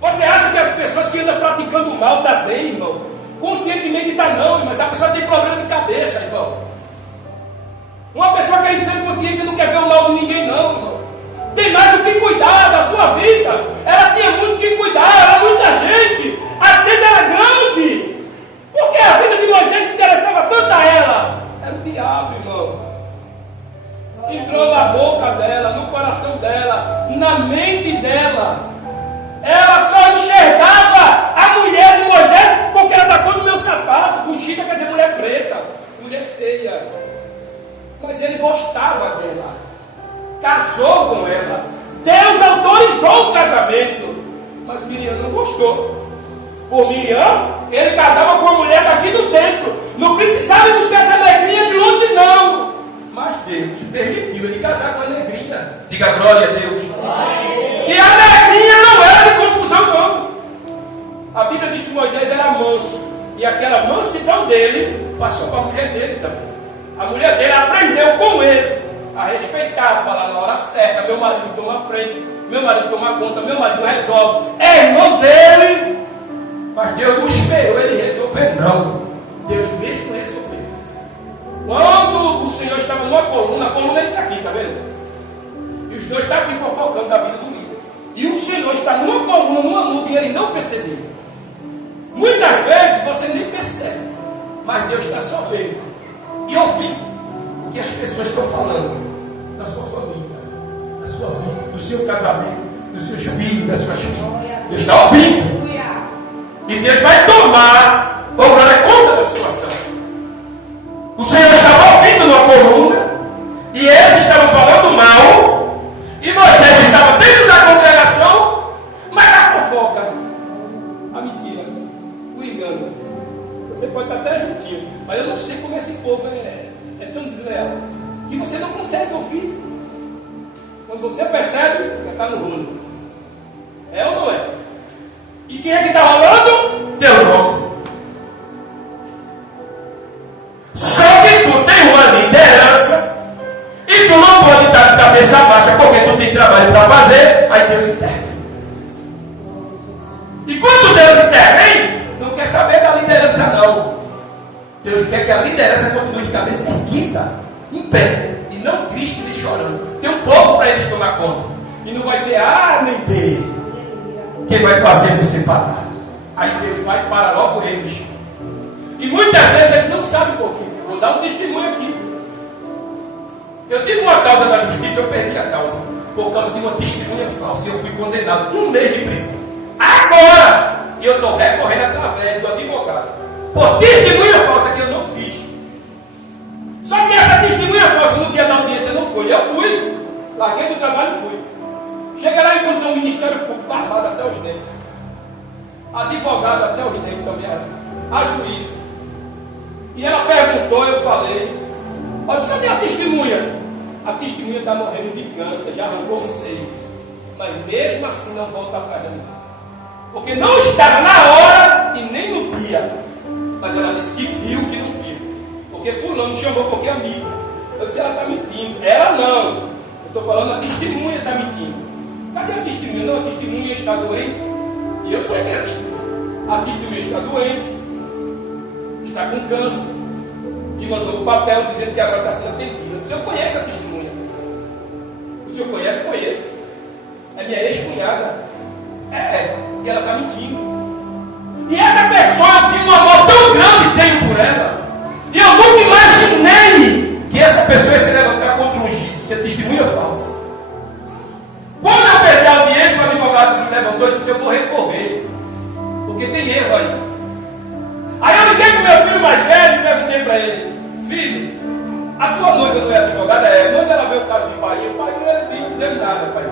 Você acha que as pessoas que andam praticando o mal estão bem, irmão? Conscientemente está não, mas a pessoa tem problema de cabeça, irmão. Uma pessoa que é em sã consciência não quer ver o mal de ninguém, não, irmão. Tem mais o que cuidar da sua vida. Ela tinha muito o que cuidar, era muita gente. A tenda era grande. Porque a vida de Moisés interessava tanto a ela. Era o diabo, irmão. Entrou na boca dela, no coração dela, na mente dela. Ela só enxergava a mulher de Moisés porque ela tacou no meu sapato. Puxica quer dizer mulher preta, mulher feia. Mas ele gostava dela. Casou com ela. Deus autorizou o casamento. Mas Miriam não gostou. Por Miriam, ele casava com uma mulher daqui do templo. Não precisava ir buscar essa negrinha de longe, não. Mas Deus permitiu ele casar com a negrinha. Diga glória a Deus. E a negrinha não era de confusão, não. A Bíblia diz que Moisés era manso. E aquela mansidão dele passou para a mulher dele também. A mulher dele aprendeu com ele a respeitar, a falar na hora certa. Meu marido toma a frente, meu marido toma conta, meu marido resolve. É irmão dele. Mas Deus não esperou ele resolver, não. Deus mesmo resolveu. Quando o Senhor estava numa coluna, a coluna é isso aqui, tá vendo? E os dois estão aqui fofocando da vida do líder. E o Senhor está numa coluna, numa nuvem, e ele não percebeu. Muitas vezes você nem percebe, mas Deus está só vendo e ouvindo o que as pessoas estão falando da sua família, da sua vida, do seu casamento, dos seus filhos, das suas filhas. Deus está ouvindo. E Deus vai tomar conta da situação. O Senhor estava ouvindo numa coluna, e eles estavam falando mal, e Moisés estava dentro da congregação, mas a fofoca, a mentira, o engano, você pode estar até juntinho, mas eu não sei como esse povo é tão desleal, que você não consegue ouvir. Quando você percebe, já está no rumo. É ou não é? E quem é que está rolando? Teu nome. Só que tu tem uma liderança e tu não pode estar de cabeça baixa porque tu tem trabalho para fazer. Aí Deus intervém. E quando Deus intervém, não quer saber da liderança, não. Deus quer que a liderança continue de cabeça erguida, em pé, e não triste nem chorando. Tem um povo para eles tomar conta. E não vai ser A nem B. Quem vai fazer você parar? Aí Deus vai para logo eles. E muitas vezes eles não sabem por quê. Vou dar um testemunho aqui. Eu tive uma causa da justiça, eu perdi a causa. Por causa de uma testemunha falsa. E eu fui condenado 1 mês de prisão. Agora! E eu estou recorrendo através do advogado. Por testemunha falsa que eu não fiz. Só que essa testemunha falsa no dia da audiência não foi. Eu fui. Larguei do trabalho e fui. Chega lá e encontrei um ministério público armado até os dentes. Advogado até os dentes também. A juíza. E ela perguntou, eu falei. Ela disse, cadê a testemunha? A testemunha está morrendo de câncer, já arrancou os seios. Mas mesmo assim não volta atrás dela. Porque não estava na hora e nem no dia. Mas ela disse que viu que não viu. Porque fulano chamou porque é amigo. Eu disse, ela está mentindo. Ela não. Eu estou falando, a testemunha está mentindo. Cadê a testemunha? Não, a testemunha está doente. E eu sei que é a testemunha. A testemunha está doente. Está com câncer. E mandou o papel dizendo que agora está sendo atendida. O senhor conhece a testemunha? O senhor conhece? Conheço. É minha ex-cunhada. E ela está mentindo. E essa pessoa tinha um amor tão grande tenho por ela. E eu nunca imaginei que essa pessoa ia se levantar contra o ungido, ser testemunha falsa. Quando eu perdi a audiência, o advogado se levantou e disse que eu vou recorrer. Porque tem erro aí. Aí eu liguei para o meu filho mais velho e perguntei, pai. O pai não deu nada, pai.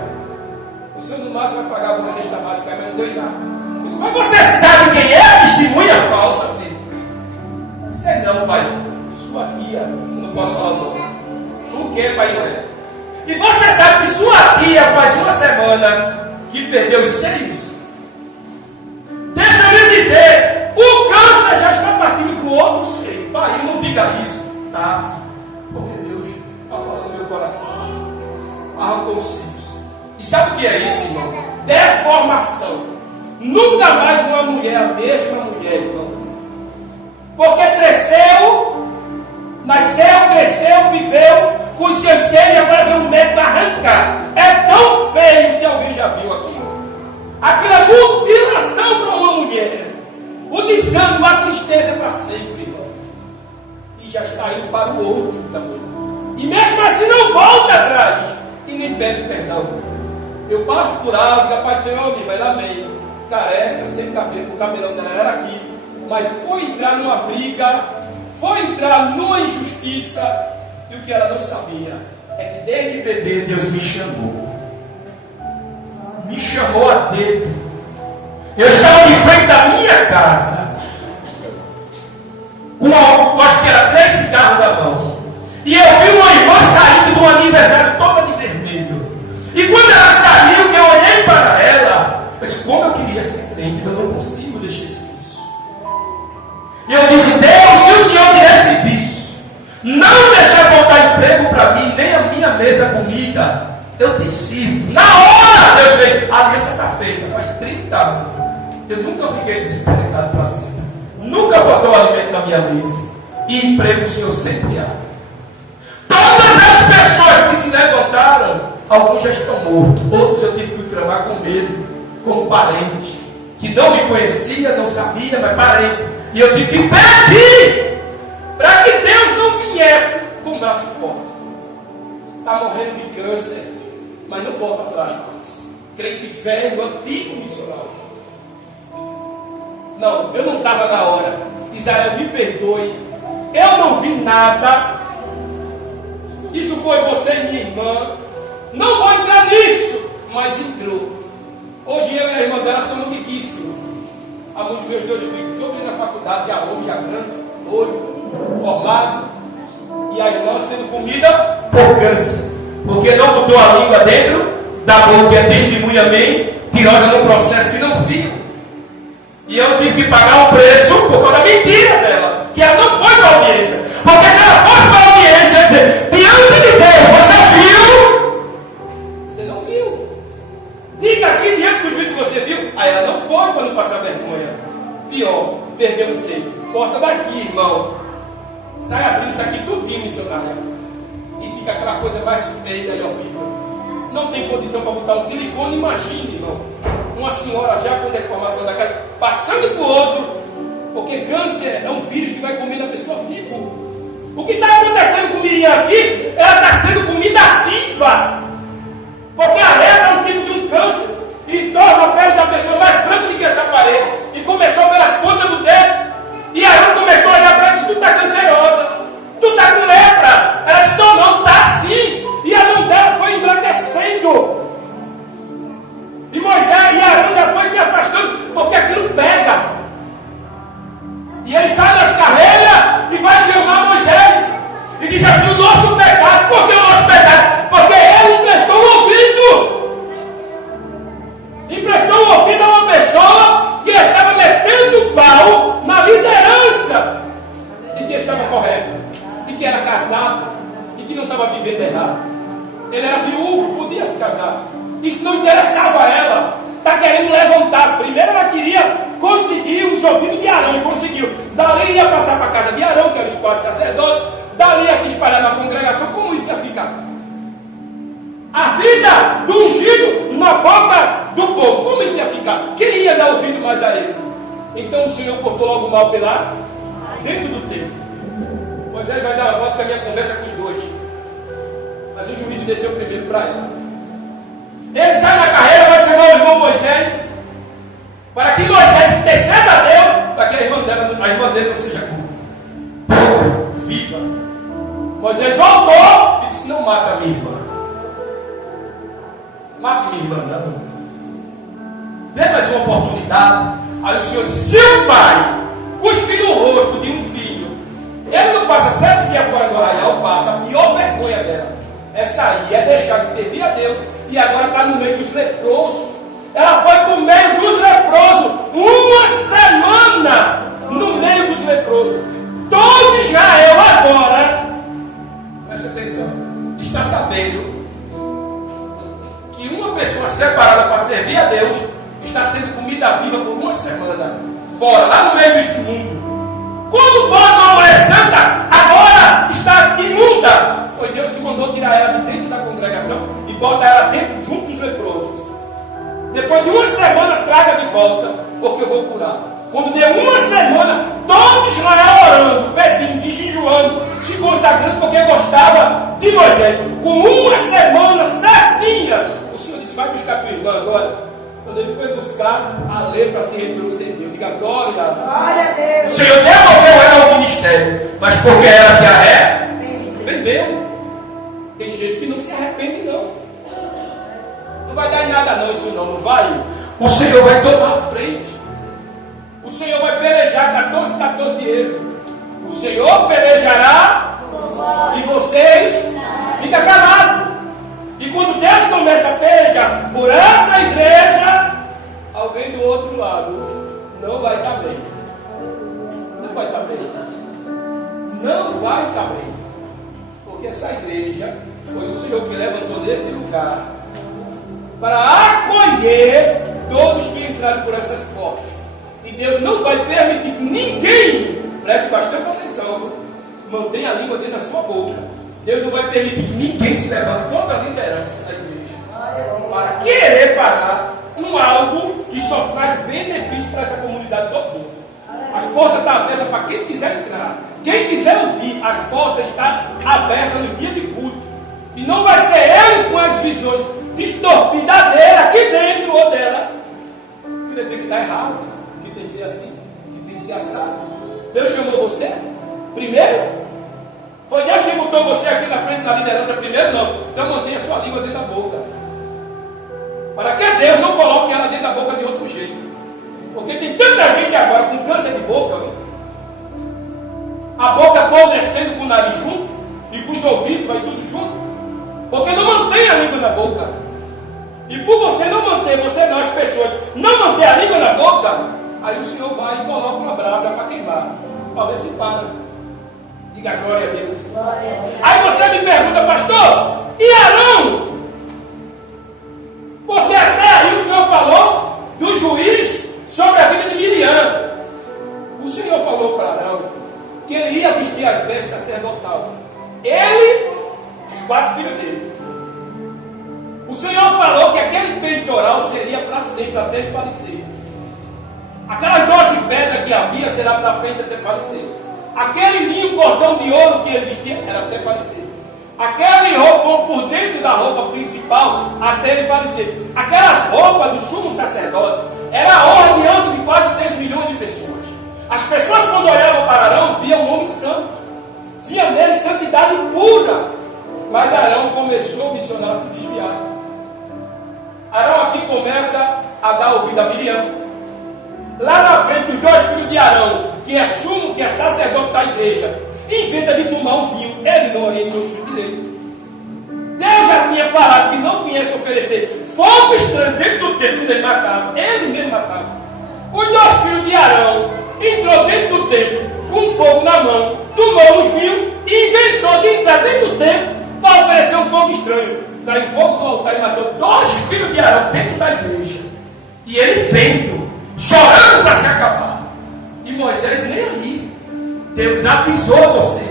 O senhor no máximo vai pagar uma cesta básica, mas não deu nada. Mas você sabe quem é a testemunha falsa, filho? Não sei não, pai. Sua tia, não posso falar o nome. O que, pai? E você sabe que sua tia faz uma semana que perdeu os seios? Deixa eu lhe dizer, o câncer já está partindo para o outro seio. Pai, não diga isso. Tá, porque Deus está falando no meu coração. Arrancou os cílios. E sabe o que é isso, irmão? Deformação. Nunca mais uma mulher, a mesma mulher, irmão. Porque cresceu, nasceu, cresceu, viveu com os seus seios e agora vem um médico arrancar. É tão feio, se alguém já viu aquilo. Aquilo é mutilação para uma mulher. O desânimo, a tristeza para sempre, irmão. E já está indo para o outro também. E mesmo assim não volta atrás. E nem pede perdão. Eu passo por algo, capaz de dizer, meu amigo, ela meio careca, sem cabelo, o cabelão dela era aqui. Mas foi entrar numa briga, foi entrar numa injustiça. E o que ela não sabia é que desde bebê Deus me chamou. Me chamou a dedo. Eu estava de frente da minha casa, com acho que era 3 cigarros na mão. E eu vi uma irmã saindo de um aniversário toda de vermelho. E quando ela saiu, que eu olhei para ela, eu disse, como eu queria ser crente, mas eu não consigo deixar esse vício. E eu disse, Deus, se o Senhor tivesse visto, não deixar voltar emprego para mim, nem a minha mesa comida, eu te sirvo. Na hora, Deus veio, a aliança está feita, faz 30 anos. Eu nunca fiquei desempregado para sempre. Nunca faltou alimento na minha mesa. E emprego o Senhor sempre há. Todas as pessoas que se levantaram, alguns já estão mortos. Outros eu tive que clamar com medo, como parente. Que não me conhecia, não sabia, mas parente. E eu tive que pedir para que Deus não viesse com o braço forte. Está morrendo de câncer, mas não volta atrás mais. Crente velho, antigo missionário. Não, eu não estava na hora. Israel, me perdoe. Eu não vi nada. Isso foi você e minha irmã. Não vou entrar nisso, mas entrou. Hoje eu e a irmã dela somos riquíssimos. A mãe dos meus 2 filhos, todos na faculdade, já homem, já grande, noivo, formado. E a irmã sendo comida por câncer. Porque não botou a língua dentro da boca, é testemunha mentirosa no processo que não viu. E eu tive que pagar um preço por causa da mentira dela, que ela não foi para a audiência. Porque se ela fosse para a audiência, eu ia dizer, diante de Deus, você viu? Você não viu. Diga aqui diante do juiz que você viu. Aí ela não foi para não passar vergonha. Pior, perdeu o seio. Corta daqui, irmão. Sai abrindo isso aqui tudinho, missionária. E fica aquela coisa mais feia e horrível. Não tem condição para botar um silicone, imagine, irmão. Uma senhora já com deformação daquela, passando para o outro, porque câncer é um vírus que vai comer a pessoa viva. O que está acontecendo com Miriam aqui, ela está sendo comida viva, porque a lepra é um tipo de um câncer, e torna a pele da pessoa mais branca do que essa parede, e começou pelas pontas do dedo, e aí começou a olhar para ela e disse, tu está cancerosa, tu está com lepra. Ela disse, não, está assim, e a mão dela foi embranquecendo. E Moisés e Arão já foi se afastando, porque aquilo pega. E ele sai das carreiras e vai chamar Moisés. E diz assim, o nosso pecado. Por que o nosso pecado? Porque ele emprestou o ouvido. Emprestou o ouvido a uma pessoa que estava metendo pau na liderança. E que estava correto. E que era casado. E que não estava vivendo errado. Ele era viúvo, podia se casar. Isso não interessava a ela. Está querendo levantar. Primeiro ela queria conseguir os ouvidos de Arão. E conseguiu. Dali ia passar para a casa de Arão, que era o esposo de sacerdote. Dali ia se espalhar na congregação. Como isso ia ficar? A vida do ungido na boca do povo. Como isso ia ficar? Quem ia dar ouvido mais a ele? Então o Senhor cortou logo o mal pela dentro do templo. Moisés vai dar a volta com a minha conversa com os 2. Mas o juízo desceu primeiro para ela. Ele sai na carreira, vai chamar o irmão Moisés, para que Moisés interceda a Deus, para que a irmã dele não seja viva. Moisés voltou e disse, não mata a minha irmã. Mate minha irmã, não. Dê mais uma oportunidade. Aí o Senhor disse: se o pai cuspir no rosto de um filho, ele não passa 7 dias fora do arraial, passa a pior vergonha dela. Essa aí é deixar de servir a Deus e agora está no meio dos leprosos. Ela foi para o meio dos leprosos, uma semana no meio dos leprosos. Todo Israel agora, preste atenção, está sabendo que uma pessoa separada para servir a Deus está sendo comida viva por uma semana, fora, lá no meio desse mundo. Quando bota uma mulher santa, agora está imunda. Foi Deus que mandou tirar ela de dentro da congregação e bota ela dentro, junto dos leprosos. Depois de uma semana, traga de volta, porque eu vou curar. Quando deu uma semana, todo Israel orando, pedindo, jejuando, se consagrando, porque gostava de Moisés. Com uma semana certinha, o Senhor disse: vai buscar tua irmã agora. Quando ele foi buscar, a lepra se retrocedeu. Diga glória. Glória a Deus. O Senhor devolveu ela ao ministério, mas porque ela se arrependeu. Tem gente que não se arrepende, não. Não vai dar em nada, não, isso não vai. O Senhor vai tomar a frente. O Senhor vai pelejar 14 de Êxodo. O Senhor pelejará e vocês ficam calados. E quando Deus começa a pelejar por essa igreja, alguém do outro lado não vai estar bem. Não vai estar bem. Não vai estar bem. Porque essa igreja foi o Senhor que levantou nesse lugar para acolher todos que entraram por essas portas. E Deus não vai permitir que ninguém, preste bastante atenção, mantenha a língua dentro da sua boca. Deus não vai permitir que ninguém se levante contra a liderança da igreja para querer parar algo que só traz benefício para essa comunidade toda. As portas estão abertas para quem quiser entrar. Quem quiser ouvir, as portas estão abertas no dia de culto. E não vai ser eles com as visões distorcidas dele, aqui dentro ou dela. Quer dizer que está errado, que tem que ser assim, que tem que ser assado. Deus chamou você primeiro? Foi Deus que botou você aqui na frente da liderança primeiro? Não. Então mantenha sua língua dentro da boca. Para que Deus não coloque ela dentro da boca de outro jeito. Porque tem tanta gente agora com câncer de boca, viu? A boca apodrecendo com o nariz junto e com os ouvidos, vai tudo junto. Porque não mantém a língua na boca. E por você não manter, você não, as pessoas não manter a língua na boca, aí o Senhor vai e coloca uma brasa para queimar, para ver se para. Diga glória a Deus. Aí você me pergunta: pastor, e Arão? Porque até aí o Senhor falou do juiz sobre a vida de Miriam. O Senhor falou para Arão que ele ia vestir as vestes sacerdotal. Ele e os 4 filhos dele. O Senhor falou que aquele peitoral seria para sempre, até ele falecer. Aquelas 12 pedras que havia será para frente até falecer. Aquele linho cordão de ouro que ele vestia era até falecer. Aquele roupão por dentro da roupa principal até ele falecer. Aquelas roupas do sumo sacerdote era a ordenando de quase 6 milhões de pessoas. As pessoas, quando olhavam para Arão, viam um homem santo, via nele santidade pura. Mas Arão começou a missionar, a se desviar. Arão aqui começa a dar ouvido a Miriam. Lá na frente, os 2 filhos de Arão, que é sumo, que é sacerdote da igreja, inventa de tomar um vinho. Ele não orientou os filhos direito. Deus já tinha falado que não viesse oferecer fogo estranho dentro do templo, senão ele matava. Ele mesmo matava. Os 2 filhos de Arão entrou dentro do templo com fogo na mão, tomou os vinhos e inventou de entrar dentro do templo para oferecer um fogo estranho. Saiu fogo do altar e matou 2 filhos de Arão dentro da igreja. E ele vendo, chorando para se acabar. E Moisés nem aí. Deus avisou você.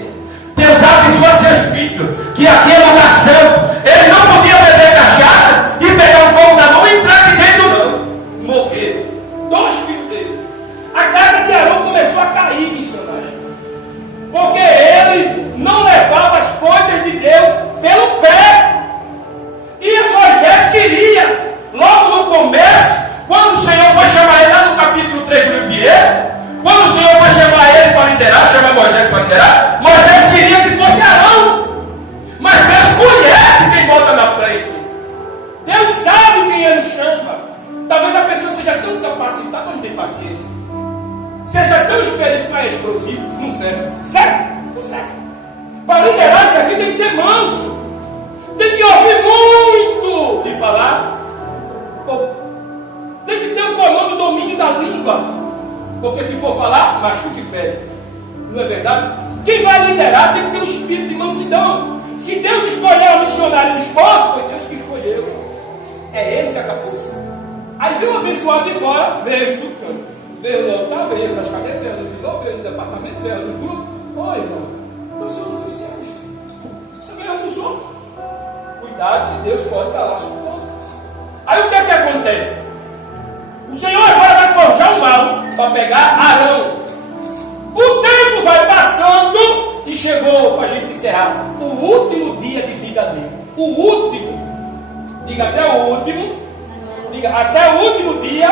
Deus avisou a seus filhos que aqui é lugar santo. Ele não podia beber cachaça e pegar um fogo na mão e entrar aqui dentro, não. Morreram 2 filhos dele. A casa de Arão começou a cair, missionário. Porque ele não levava as coisas de Deus pelo pé. E Moisés queria, logo no começo, quando o Senhor foi chamar ele lá no capítulo 3 do livro de Êxodo, quando o Senhor foi chamar ele para liderar, chamar Moisés para liderar, Moisés queria que fosse Arão. Mas Deus paciência. Seja tão experiente, mas explosivo, não serve. Serve? Não serve. Para liderar isso aqui tem que ser manso. Tem que ouvir muito e falar. Tem que ter o comando, o domínio da língua. Porque se for falar, machuca e fere. Não é verdade? Quem vai liderar tem que ter um espírito de mansidão. Se Deus escolheu o missionário e o esposo, foi Deus que escolheu. É ele que se acabou. Aí veio um abençoado de fora, veio em tudo canto. Veio no altar, veio nas cadeiras, veio no vilão, veio no departamento, veio no grupo. Oi, irmão, então o senhor não veio ser você ganhasse os outros. Cuidado que Deus pode estar lá supondo. Aí o que é que acontece? O Senhor agora vai forjar um mal para pegar Arão. O tempo vai passando e chegou para a gente encerrar o último dia de vida dele. O último. Diga até o último. Diga até o último dia.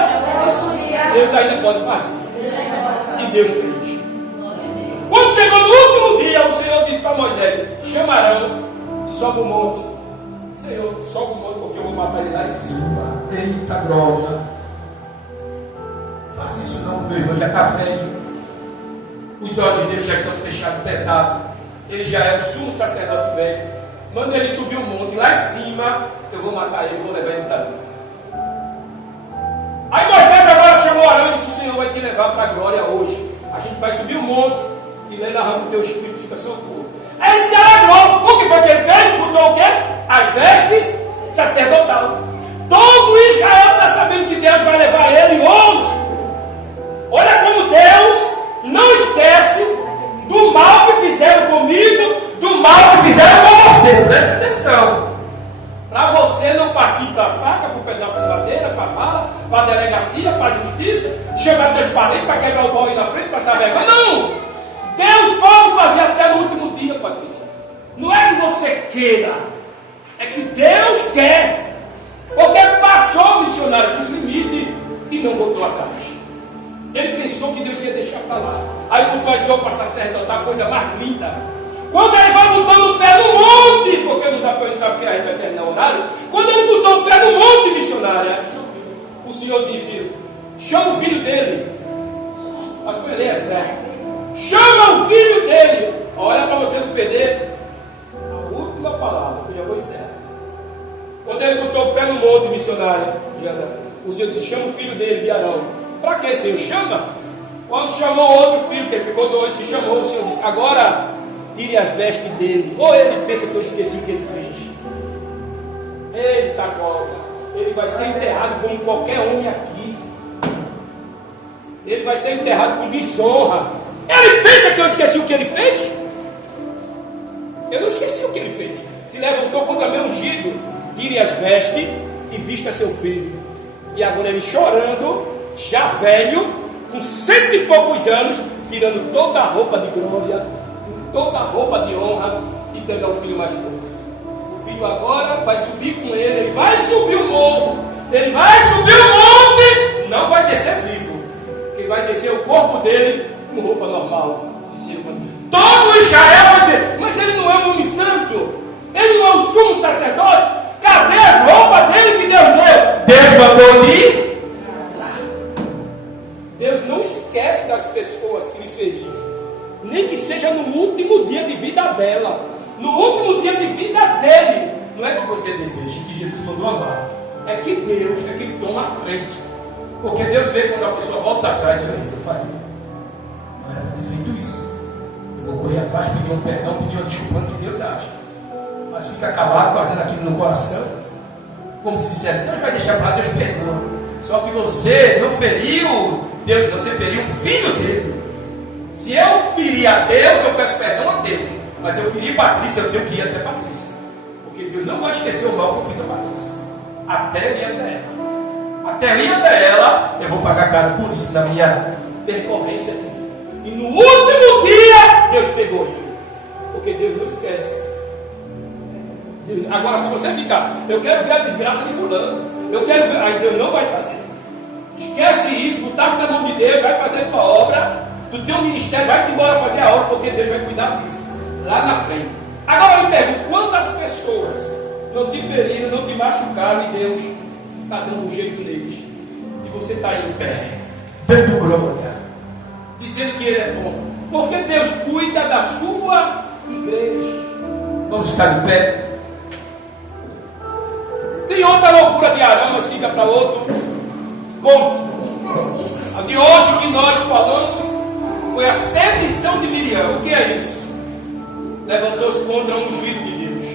Deus ainda pode fazer. E Deus fez. Quando chegou no último dia, o Senhor disse para Moisés: chama Arão e sobe o monte. Senhor, sobe o monte porque eu vou matar ele lá em cima. Eita glória. Faça isso não, meu irmão já está velho. Os olhos dele já estão fechados, pesados. Ele já é o sumo sacerdote velho. Manda ele subir o monte lá em cima. Eu vou matar ele, vou levar ele para dentro. Aí Moisés agora chamou Arão e disse: o Senhor vai te levar para a glória hoje. A gente vai subir o monte e lê na rama do teu espírito fica seu corpo. Aí ele se alegrou. O que foi que ele fez? Botou o quê? As vestes sacerdotal. Todo Israel está sabendo que Deus vai levar ele hoje. Olha como Deus não esquece do mal que fizeram comigo, do mal que fizeram com você. Preste atenção. Para você não partir para a faca, para o pedaço de madeira, para a bala, para a delegacia, para a justiça, chamar teus parentes para quebrar o pau aí na frente, para saber. Mas não! Deus pode fazer até no último dia, Patrícia. Não é que você queira, é que Deus quer. Porque passou o missionário dos limites e não voltou atrás. Ele pensou que Deus ia deixar para lá. Aí botou as roupas sacerdotais, a coisa mais linda. Quando ele vai botando o pé no monte, porque não dá para entrar porque aí vai terminar o horário. Quando ele botou o pé no monte, missionária, o Senhor disse: chama o filho dele. Mas foi Eliezer. Chama o filho dele. Olha para você não perder a última palavra, eu já vou encerrar. Quando ele botou o pé no monte, missionário, o Senhor disse: chama o filho dele, de Arão. Para que, Senhor? Chama. Quando chamou outro filho, que ele ficou dois, que chamou, o Senhor disse: agora tire as vestes dele. Ou ele pensa que eu esqueci o que ele fez. Eita glória. Ele vai ser enterrado como qualquer homem aqui. Ele vai ser enterrado com desonra. Ele pensa que eu esqueci o que ele fez? Eu não esqueci o que ele fez. Se levantou contra meu ungido. Tire as vestes e vista seu filho. E agora ele chorando, já velho, com 100 e poucos anos, tirando toda a roupa de glória, toda a roupa de honra e dando ao filho mais novo. O filho agora vai subir com ele vai subir o monte, ele vai subir o monte, não vai descer vivo, porque vai descer o corpo dele com roupa normal. Todo Israel vai dizer: mas ele não é um homem santo, ele não é um sumo sacerdote. Cadê as roupas dele que Deus deu? Deus mandou ir. Deus não esquece das pessoas que lhe feriram, nem que seja no último dia de vida dela, no último dia de vida dele. Não é que você deseja, que Jesus mandou amar, é que Deus é que toma a frente. Porque Deus vê quando a pessoa volta atrás e diz: eu faria, não era para ter feito isso. Eu vou correr atrás, pedir um perdão, pedir uma desculpa, que Deus acha. Mas fica calado, guardando aquilo no coração, como se dissesse: Deus vai deixar para lá, Deus perdoa. Só que você não feriu Deus, você feriu o filho dele. Se eu ferir a Deus, eu peço perdão a Deus. Mas eu feri Patrícia, eu tenho que ir até Patrícia. Porque Deus não vai esquecer o mal que eu fiz a Patrícia. Até eu ir até ela. Até eu ir até ela, eu vou pagar caro por isso, na minha percorrência de vida. E no último dia, Deus pegou ele. Porque Deus não esquece. Agora, se você ficar: eu quero ver a desgraça de fulano, eu quero ver, aí Deus não vai fazer. Esquece isso, botasse na mão de Deus, vai fazer a tua obra, do teu ministério, vai embora fazer a obra, porque Deus vai cuidar disso, lá na frente. Agora eu me pergunto: quantas pessoas não te feriram, não te machucaram, e Deus está dando um jeito neles, e você está aí em pé, dando glória, dizendo que Ele é bom, porque Deus cuida da sua igreja. vamos ficar de pé. Tem outra loucura de Arão, mas fica para outro ponto. A de hoje que nós falamos foi a sedição de Miriam. O que é isso? Levantou-se contra um juízo de Deus.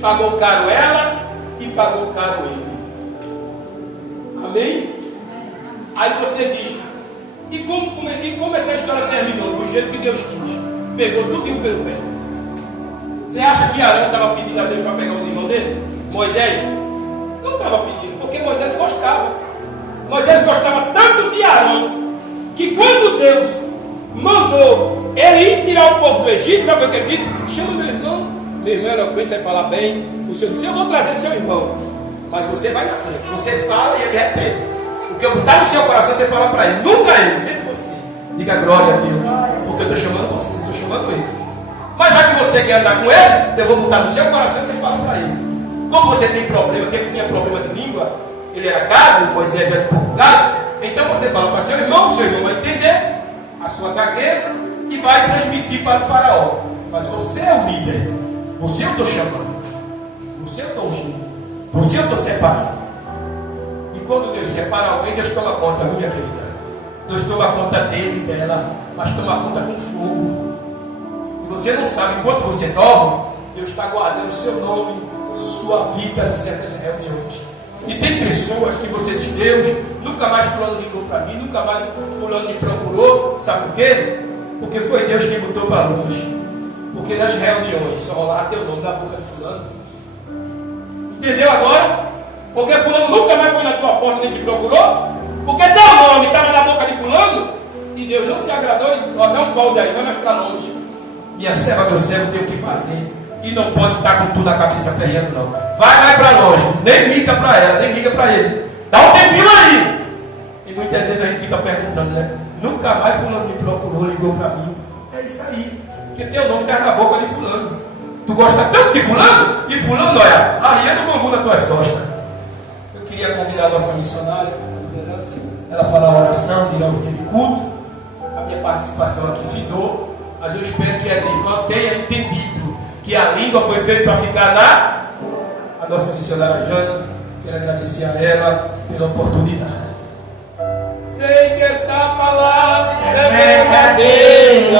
Pagou caro ela e pagou caro ele. Amém? Aí você diz, e como essa história terminou? Do jeito que Deus quis. Pegou tudo pelo pé. Você acha que Arão estava pedindo a Deus para pegar os irmãos dele? Moisés? Não estava pedindo, porque Moisés gostava. Moisés gostava tanto de Arão, que quando Deus mandou ele ir tirar o povo do Egito, sabe o que ele disse? Chama meu irmão é eloquente, vai falar bem. O Senhor disse, eu vou trazer seu irmão, mas você vai na frente, você fala e ele repete. O que eu botar no seu coração, você fala para ele, nunca ele, sempre você. Diga glória a Deus, porque eu estou chamando você, estou chamando ele. Mas já que você quer andar com ele, eu vou botar no seu coração e você fala para ele. Como você tem problema, que ele tinha problema de língua, ele era gago, Moisés era de pouco gago, então você fala para seu irmão vai entender a sua gagueza e vai transmitir para o faraó. Mas você é o líder, você eu estou chamando, você eu estou ungindo, você eu estou separando. E quando Deus separa alguém, Deus toma conta, viu, minha querida? Deus toma conta dele e dela, mas toma conta com fogo. E você não sabe, enquanto você dorme, Deus está guardando o seu nome, sua vida em certas reuniões. E tem pessoas que você diz, Deus, nunca mais fulano ligou para mim, nunca mais fulano me procurou. Sabe por quê? Porque foi Deus quem botou para longe. Porque nas reuniões só rolava teu nome na boca de fulano. Entendeu agora? Porque fulano nunca mais foi na tua porta nem te procurou. Porque teu nome estava na boca de fulano e Deus não se agradou. Ó, dá um pause aí, vai mais para longe. Minha serva, meu servo, tem o que fazer. E não pode estar com tudo na cabeça perreando, não. Vai para longe. Nem liga para ela, nem liga para ele. Dá um tempinho aí. E muitas vezes a gente fica perguntando, né? Nunca mais fulano me procurou, ligou para mim. É isso aí. Porque teu nome está na boca de fulano. Tu gosta tanto de fulano? E fulano, olha, arriando o bambu nas tuas costas. Eu queria convidar a nossa missionária, ela falar a oração, virar o dia de culto. A minha participação aqui findou. Mas eu espero que as irmãs tenham entendido que a língua foi feita para ficar a nossa missionária Jana. Quero agradecer a ela pela oportunidade. Sei que esta palavra é verdadeira.